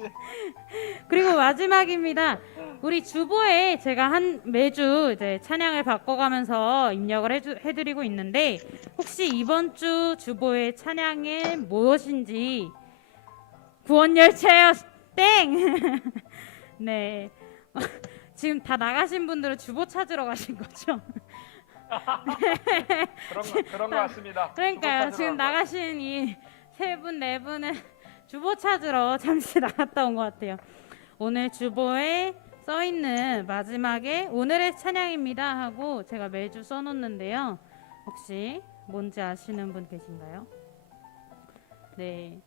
그리고 마지막입니다. 우리 주보에 제가 매주 이제 찬양을 바꿔가면서 입력을 해드리고 있는데 혹시 이번 주 주보의 찬양이 무엇인지 구원열차요 땡. 네. 지금 다 나가신 분들은 주보 찾으러 가신 거죠? 그런 거 같습니다. 그러니까요. 지금 나가신 이 세 분, 네 분은 주보 찾으러 잠시 나갔다 온 것 같아요. 오늘 주보에 써 있는 마지막에 오늘의 찬양입니다 하고 제가 매주 써놓는데요. 혹시 뭔지 아시는 분 계신가요? 네.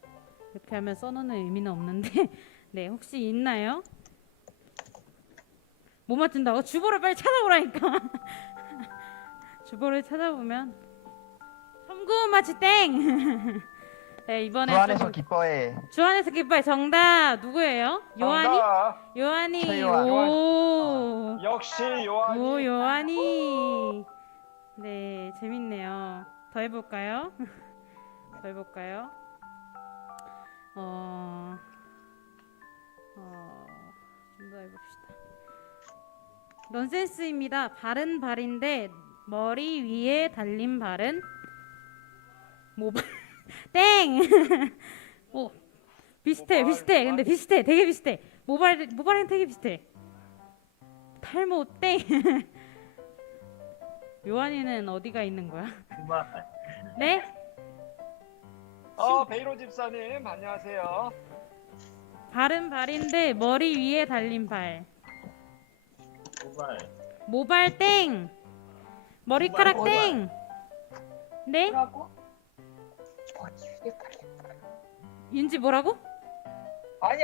이렇게 하면 써놓는 의미는 없는데 네, 혹시 있나요? 못 맞춘다고? 주보를 빨리 찾아보라니까. 주보를 찾아보면 섬구운 마치 땡. 네, 이번에 주 안에서 기뻐해. 주 안에서 기뻐해. 정답 누구예요? 요한이? 정답. 요한이. 최요한. 오. 역시 요한이. 오, 요한이. 네, 재밌네요. 더 해볼까요? 더 해볼까요? 좀 더 해봅시다. 넌센스입니다. 발은 발인데 머리 위에 달린 발은 모발. 땡. 오, 비슷해. 근데 비슷해. 되게 비슷해. 모발은 되게 비슷해. 탈모 땡. 요한이는 어디가 있는 거야? 네? 베이로 집사님 안녕하세요. 발은 발인데 머리 위에 달린 발. 모발 땡. 머리카락 땡. 네? 윤지 뭐라고? 아니.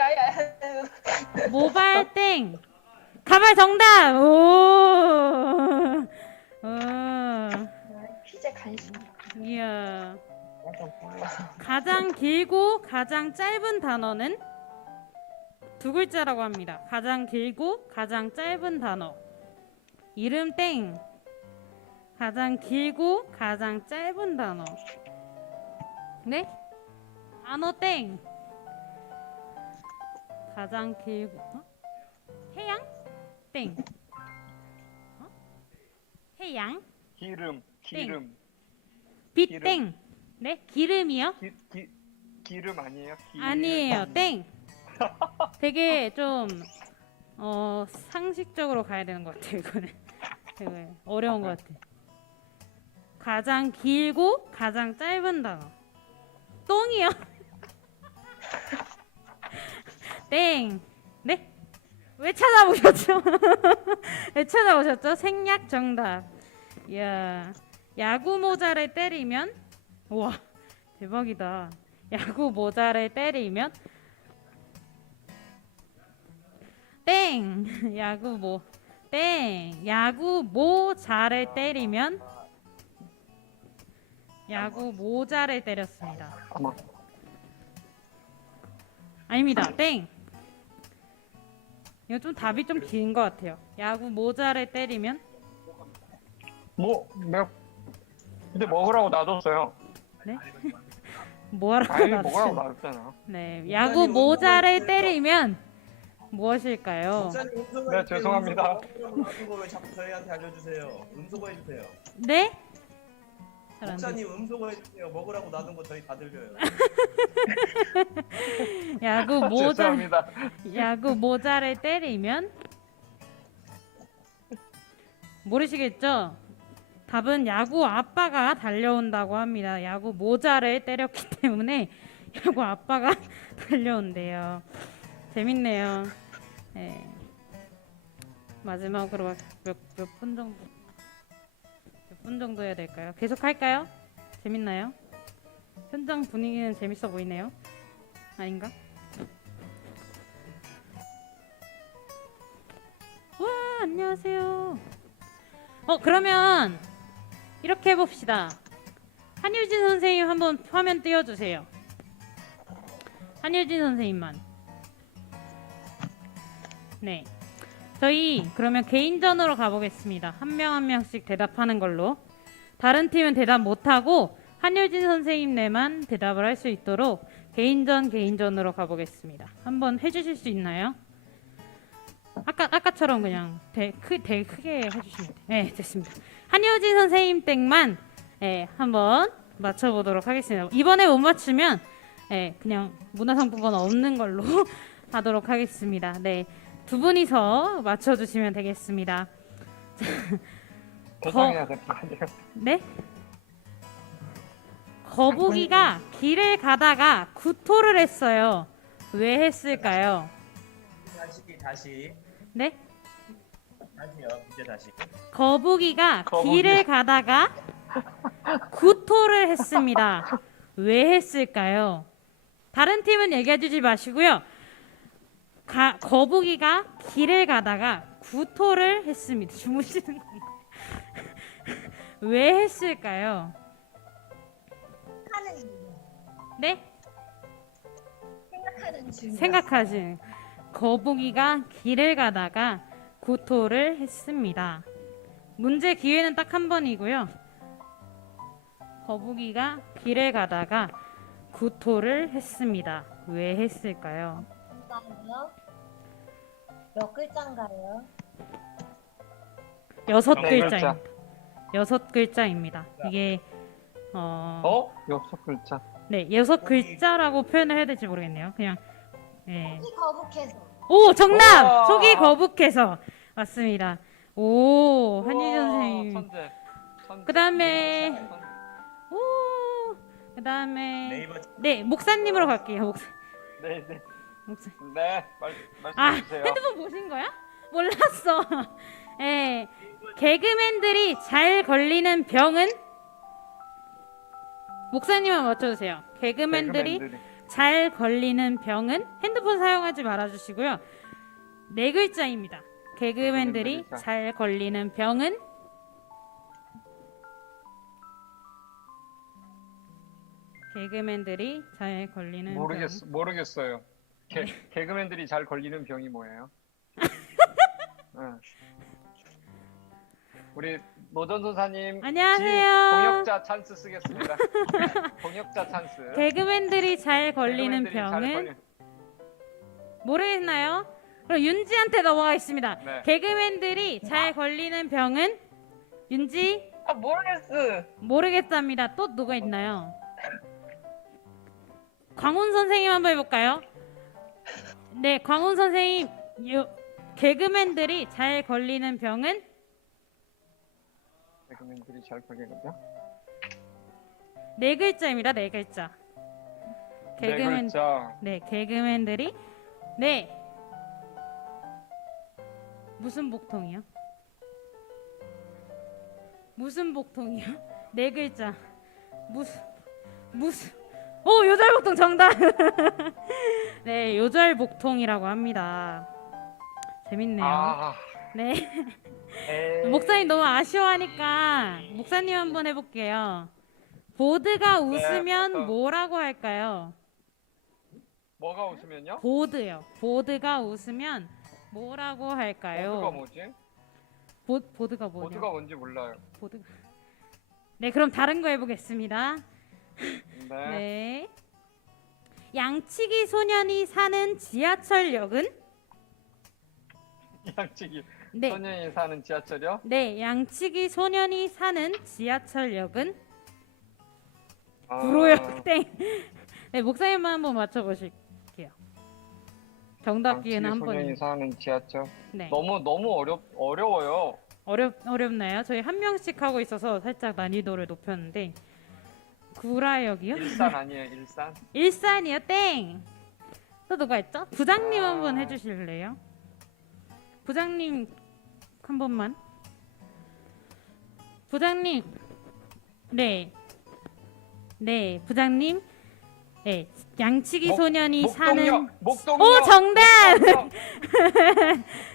모발 땡. 가발 정답. 오. 피자 간식. 이야. 나도 몰라. 가장 길고 가장 짧은 단어는 두 글자라고 합니다. 가장 길고 가장 짧은 단어. 이름 땡. 가장 길고 가장 짧은 단어. 네? 단어 땡. 가장 길고 해양? 땡. 해양? 기름. 빛 기름. 땡. 네? 기름이요? 기름 아니에요? 아니에요. 땡. 되게 좀 상식적으로 가야 되는 것 같아요. 이거는 되게 어려운 것 같아. 가장 길고 가장 짧은 단어. 똥이요? 땡. 네? 왜 찾아보셨죠? 왜 찾아보셨죠? 생략 정답. 이야. 야구 모자를 때리면 우와 대박이다. 야구 모자를 때리면 땡. 야구 모자를 때리면 야구 모자를 때렸습니다. 아닙니다. 땡. 이거 좀 답이 좀 긴 것 같아요. 야구 모자를 때리면 내가 근데 먹으라고 놔뒀어요. 네? 뭐하라고 아니 먹으라고 놔두세요? 놔뒀잖아. 네, 야구 모자를 때리면 무엇일까요? 네 죄송합니다. 왜 자꾸 저희한테 알려주세요. 음소거 해주세요. 네? 잘 안 목사님 음소거 해주세요. 먹으라고 놔둔 거 저희 다 들려요. 죄송합니다. 야구 모자를 때리면 모르시겠죠? 답은 야구 아빠가 달려온다고 합니다. 야구 모자를 때렸기 때문에 야구 아빠가 달려온대요. 재밌네요. 네. 마지막으로 몇 분 정도? 몇 분 정도 해야 될까요? 계속 할까요? 재밌나요? 현장 분위기는 재밌어 보이네요. 아닌가? 와, 안녕하세요. 그러면 이렇게 해봅시다. 한유진 선생님 한번 화면 띄워주세요. 한유진 선생님만. 네. 저희 그러면 개인전으로 가보겠습니다. 한 명 한 명씩 대답하는 걸로. 다른 팀은 대답 못하고 한효진 선생님네만 대답을 할 수 있도록 개인전으로 가보겠습니다. 한번 해주실 수 있나요? 아까처럼 그냥 되게 크게 해주시면 돼요. 네, 됐습니다. 한효진 선생님 땡만 한번 맞춰보도록 하겠습니다. 이번에 못 맞추면 그냥 문화상품권 없는 걸로 하도록 하겠습니다. 네, 두 분이서 맞춰주시면 되겠습니다. 대장해야 될 거 아니에요? 네? 거북이가 길을 가다가 구토를 했어요. 왜 했을까요? 다시. 네? 다시요. 문제 다시. 거북이가 거북이. 길을 가다가 구토를 했습니다. 왜 했을까요? 다른 팀은 얘기해 주지 마시고요. 거북이가 길을 가다가 구토를 했습니다. 주무시는 건가요? 왜 했을까요? 하는 중. 네? 생각하는 중. 생각하신 거북이가 길을 가다가 구토를 했습니다. 문제 기회는 딱 한 번이고요. 거북이가 길을 가다가 구토를 했습니다. 왜 했을까요? 몇 글자인가요? 6글자입니다. 6글자입니다. 이게 여섯 글자. 네, 6글자라고 표현을 해야 될지 모르겠네요. 그냥 속이 거북해서. 오, 정답! 우와. 속이 거북해서 맞습니다. 오, 한유진 우와, 선생님. 천재. 그다음에 그다음에 네이버 네, 목사님으로 갈게요. 네. 목사. 네. 아, 말씀해 주세요. 핸드폰 보신 거야? 몰랐어. 예. 개그맨들이 잘 걸리는 병은 목사님만 맞춰주세요. 개그맨들이 잘 걸리는 병은 핸드폰 사용하지 말아주시고요. 4글자입니다. 개그맨들이 잘 걸리는 병은 개그맨들이 잘 걸리는 모르겠어요. 개그맨들이 잘 걸리는 병이 뭐예요? 응. 우리 노전도사님 안녕하세요. 동역자 찬스 쓰겠습니다. 동역자 찬스. 개그맨들이 잘 걸리는 개그맨들이 잘 병은 걸리- 모르겠나요? 그럼 윤지한테 넘어가겠습니다. 네. 개그맨들이 잘 걸리는 병은 윤지 모르겠어. 모르겠답니다. 또 누가 있나요? 광훈 선생님 한번 해볼까요? 네, 광훈 선생님 개그맨들이 잘 걸리는 병은 개그맨들이 잘 걸리는 병? 4글자입니다. 4글자. 개그맨 글자. 네, 개그맨들이 네. 무슨 복통이요? 무슨 복통이요? 4글자. 무슨 요절복통 정답. 네, 요절복통이라고 합니다. 재밌네요. 아, 네. 에이. 목사님 너무 아쉬워하니까 목사님 한번 해볼게요. 보드가 웃으면 어떤- 뭐라고 할까요? 뭐가 웃으면요? 보드요. 보드가 웃으면 뭐라고 할까요? 보드가 뭐지? 보드가 뭐냐? 보드가 뭔지 몰라요. 보드. 네, 그럼 다른 거 해보겠습니다. 네. 네. 양치기 소년이 사는 지하철역은? 양치기 네. 소년이 사는 지하철이요? 네, 양치기 소년이 사는 지하철역은? 아, 구로역 땡. 네, 목사님만 한번 맞춰보실게요. 정답 기회는 한 소년이 번. 사는 지하철. 네. 너무 어려워요. 어렵나요? 저희 한 명씩 하고 있어서 살짝 난이도를 높였는데 구라역이요? 일산 아니에요, 일산? 일산이요? 땡. 또 누가 있죠? 부장님 아. 한번 해주실래요? 부장님 한 번만. 부장님. 네. 네, 부장님. 네, 양치기 소년이 사는. 목동역. 오, 정답.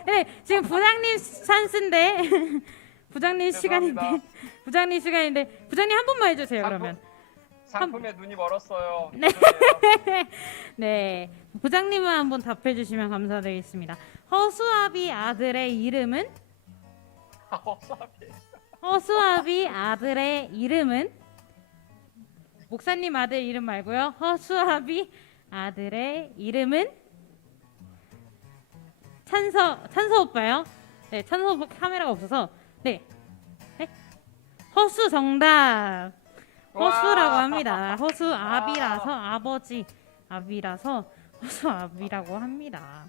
네, 지금 부장님 찬스인데. 부장님 시간인데. 죄송합니다. 부장님 시간인데. 부장님 한 번만 해주세요. 그러면. 상품에 눈이 멀었어요. 네. 네, 부장님은 한번 답해 주시면 감사드리겠습니다. 허수아비 아들의 이름은? 허수아비 아들의 이름은? 목사님 아들 이름 말고요. 허수아비 아들의 이름은? 찬서 오빠요. 네, 찬서 오빠 카메라가 없어서. 네. 네? 허수 정답. 허수라고 합니다. 허수아비라서 아버지 아비라서 허수아비라고 합니다.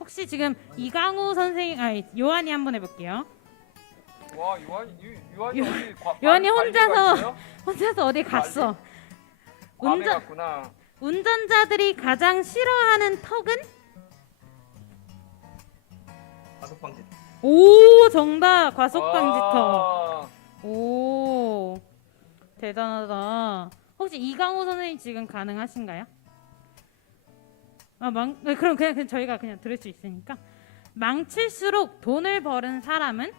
혹시 지금 이강우 선생님, 요한이 한번 해볼게요. 와, 요한이 어디 요한이 관리가 있어요? 혼자서 어디 갔어? 밤에 갔구나. 운전자들이 가장 싫어하는 턱은? 가속방지. 오, 정답. 과속방지턱. 와, 오, 대단하다. 혹시 이강호 선생님 지금 가능하신가요? 네, 그럼 그냥 저희가 그냥 들을 수 있으니까. 망칠수록 돈을 버는 사람은?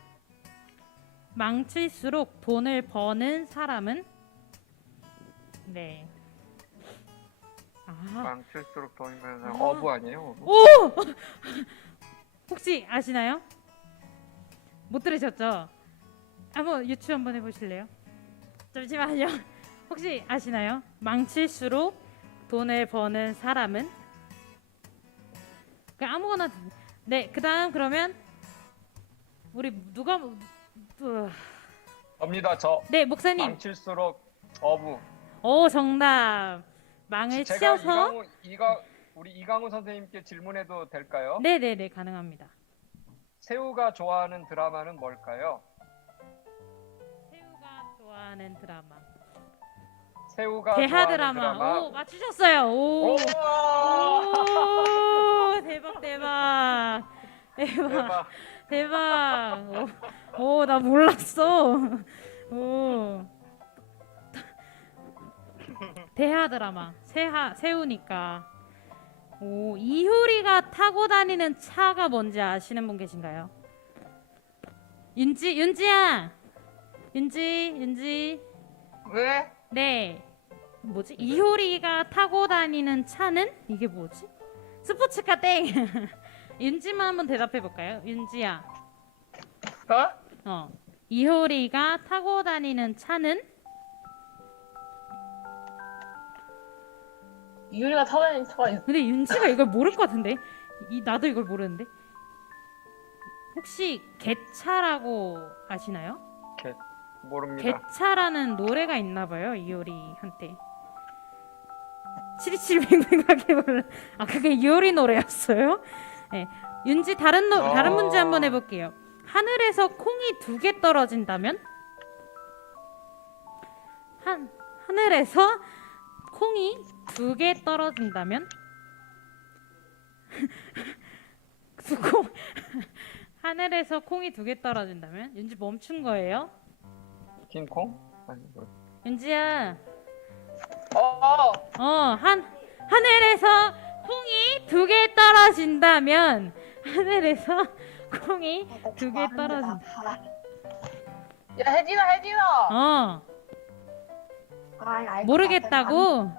망칠수록 돈을 버는 사람은? 네. 망칠수록 돈이 많아. 어부 아니에요? 어부? 오! 혹시 아시나요? 못 들으셨죠? 한번 유추 한번 해보실래요? 잠시만요. 혹시 아시나요? 망칠수록 돈을 버는 사람은? 아무거나. 네, 그다음 그러면 우리 누가 접니다. 저 네, 목사님. 망칠수록 어부. 오, 정답. 망을 제가 치어서. 우리 이강우 선생님께 질문해도 될까요? 네네네, 가능합니다. 새우가 좋아하는 드라마는 뭘까요? 새우가 좋아하는 드라마. 새우가 대하 좋아하는 드라마. 오, 맞추셨어요. 오. 오! 오, 대박 대박. 대박. 대박. 오, 나 몰랐어. 오. 대하 드라마. 새우니까. 오, 이효리가 타고 다니는 차가 뭔지 아시는 분 계신가요? 윤지야. 윤지. 왜? 네. 뭐지? 이효리가 타고 다니는 차는 이게 뭐지? 스포츠카 땡. 윤지만 한번 대답해 볼까요? 윤지야. 이효리가 타고 다니는 차는? 이효리가 타고 다니는 차가 있어. 근데 윤지가 이걸 모를 것 같은데. 나도 이걸 모르는데. 혹시 개차라고 아시나요? 모릅니다. 개차라는 노래가 있나 봐요. 이효리한테. 727뱅뱅하게 불러. 그게 이효리 노래였어요? 네. 윤지 다른 문제 한번 해볼게요. 하늘에서 콩이 2개 떨어진다면? 하늘에서 콩이 2개 떨어진다면? 하늘에서 콩이 2개 떨어진다면? 윤지 멈춘 거예요? 킹콩? 아니, 뭐. 윤지야. 하늘에서 콩이 2개 떨어진다면? 하늘에서 콩이 2개 떨어진다. 야, 혜진아. 모르겠다고?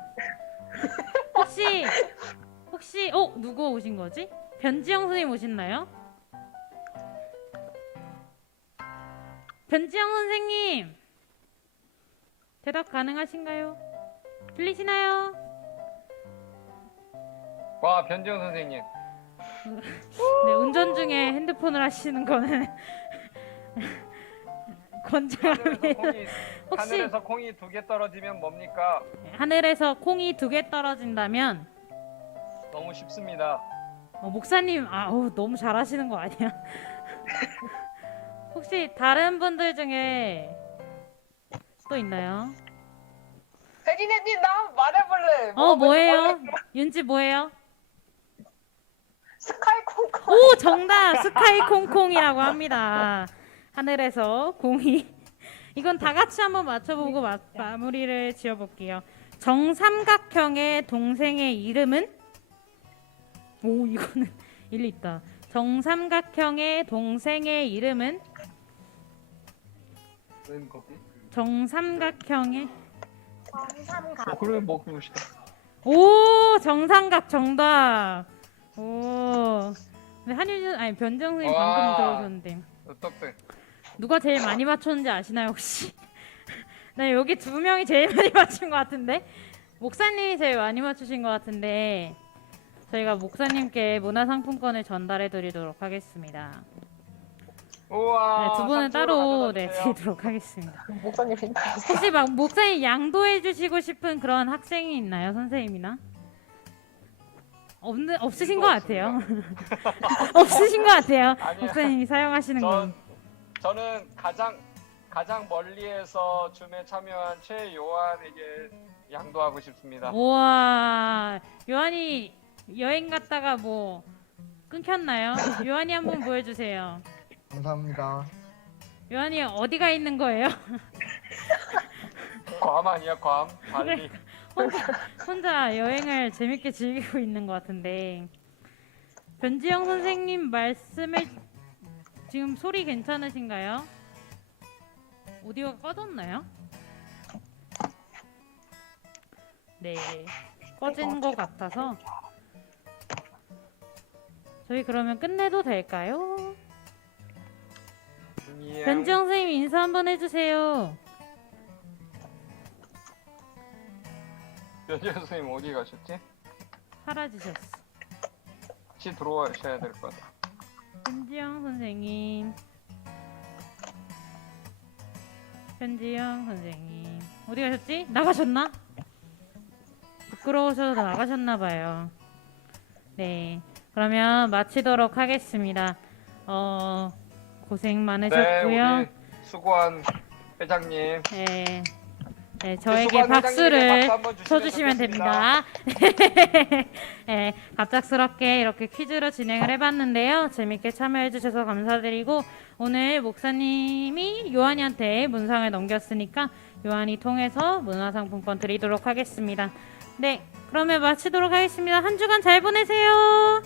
혹시 누구 오신 거지? 변지영 선생님 오셨나요? 변지영 선생님 대답 가능하신가요? 들리시나요? 와, 변지영 선생님. 네, 운전 중에 핸드폰을 하시는 거는 권장합니다. 하늘에서 콩이 2개 떨어지면 뭡니까? 하늘에서 콩이 2개 떨어진다면? 너무 쉽습니다. 목사님, 너무 잘하시는 거 아니야? 혹시 다른 분들 중에 또 있나요? 혜진, 나 한번 말해볼래. 뭐예요? 윤지 뭐예요? 스카이 콩콩. 오, 정답! 스카이 콩콩이라고 합니다. 하늘에서 공이. 이건 다 같이 한번 맞춰보고 마무리를 지어볼게요. 정삼각형의 동생의 이름은? 오, 이거는 일리 있다. 정삼각형의 동생의 이름은? 정삼각형의 그래, 먹읍시다. 오, 정삼각 정답. 오, 근데 한유진 아니 변정 선생님 와. 방금 들어오셨는데 똑똑해. 누가 제일 많이 맞췄는지 아시나요 혹시? 나 여기 두 명이 제일 많이 맞춘 것 같은데 목사님이 제일 많이 맞추신 것 같은데 저희가 목사님께 문화상품권을 전달해드리도록 하겠습니다. 우와. 네, 두 분은 따로 상품으로 네, 가져다 주세요. 드리도록 하겠습니다. 목사님 빈타였어. 혹시 막 목사님 양도해주시고 싶은 그런 학생이 있나요, 선생님이나? 없으신 것 같아요. 없으신 것 같아요. 아니요. 목사님이 사용하시는 건. 저는 가장 멀리에서 줌에 참여한 최요한에게 양도하고 싶습니다. 우와, 요한이 여행 갔다가 뭐 끊겼나요? 요한이 한번 보여주세요. 감사합니다. 요한이 어디가 있는 거예요? 괌 아니야, 괌. 발리. 혼자 여행을 재밌게 즐기고 있는 것 같은데 변지영 선생님 말씀에 지금 소리 괜찮으신가요? 오디오가 꺼졌나요? 네, 꺼진 것 같아서 저희 그러면 끝내도 될까요? 예. 변지영 선생님 인사 한번 해주세요. 변지현 선생님 어디 가셨지? 사라지셨어. 같이 들어오셔야 될 것 같아요. 변지영 선생님. 변지영 선생님. 어디 가셨지? 나가셨나? 부끄러우셔서 나가셨나봐요. 네. 그러면 마치도록 하겠습니다. 고생 많으셨고요. 우리 수고한 회장님. 네. 네, 저에게 수고한 박수를 회장님에게 박수 한번 주시면 쳐주시면 좋겠습니다. 됩니다. 네, 갑작스럽게 이렇게 퀴즈로 진행을 해봤는데요. 재밌게 참여해주셔서 감사드리고 오늘 목사님이 요한이한테 문상을 넘겼으니까 요한이 통해서 문화상품권 드리도록 하겠습니다. 네, 그러면 마치도록 하겠습니다. 한 주간 잘 보내세요.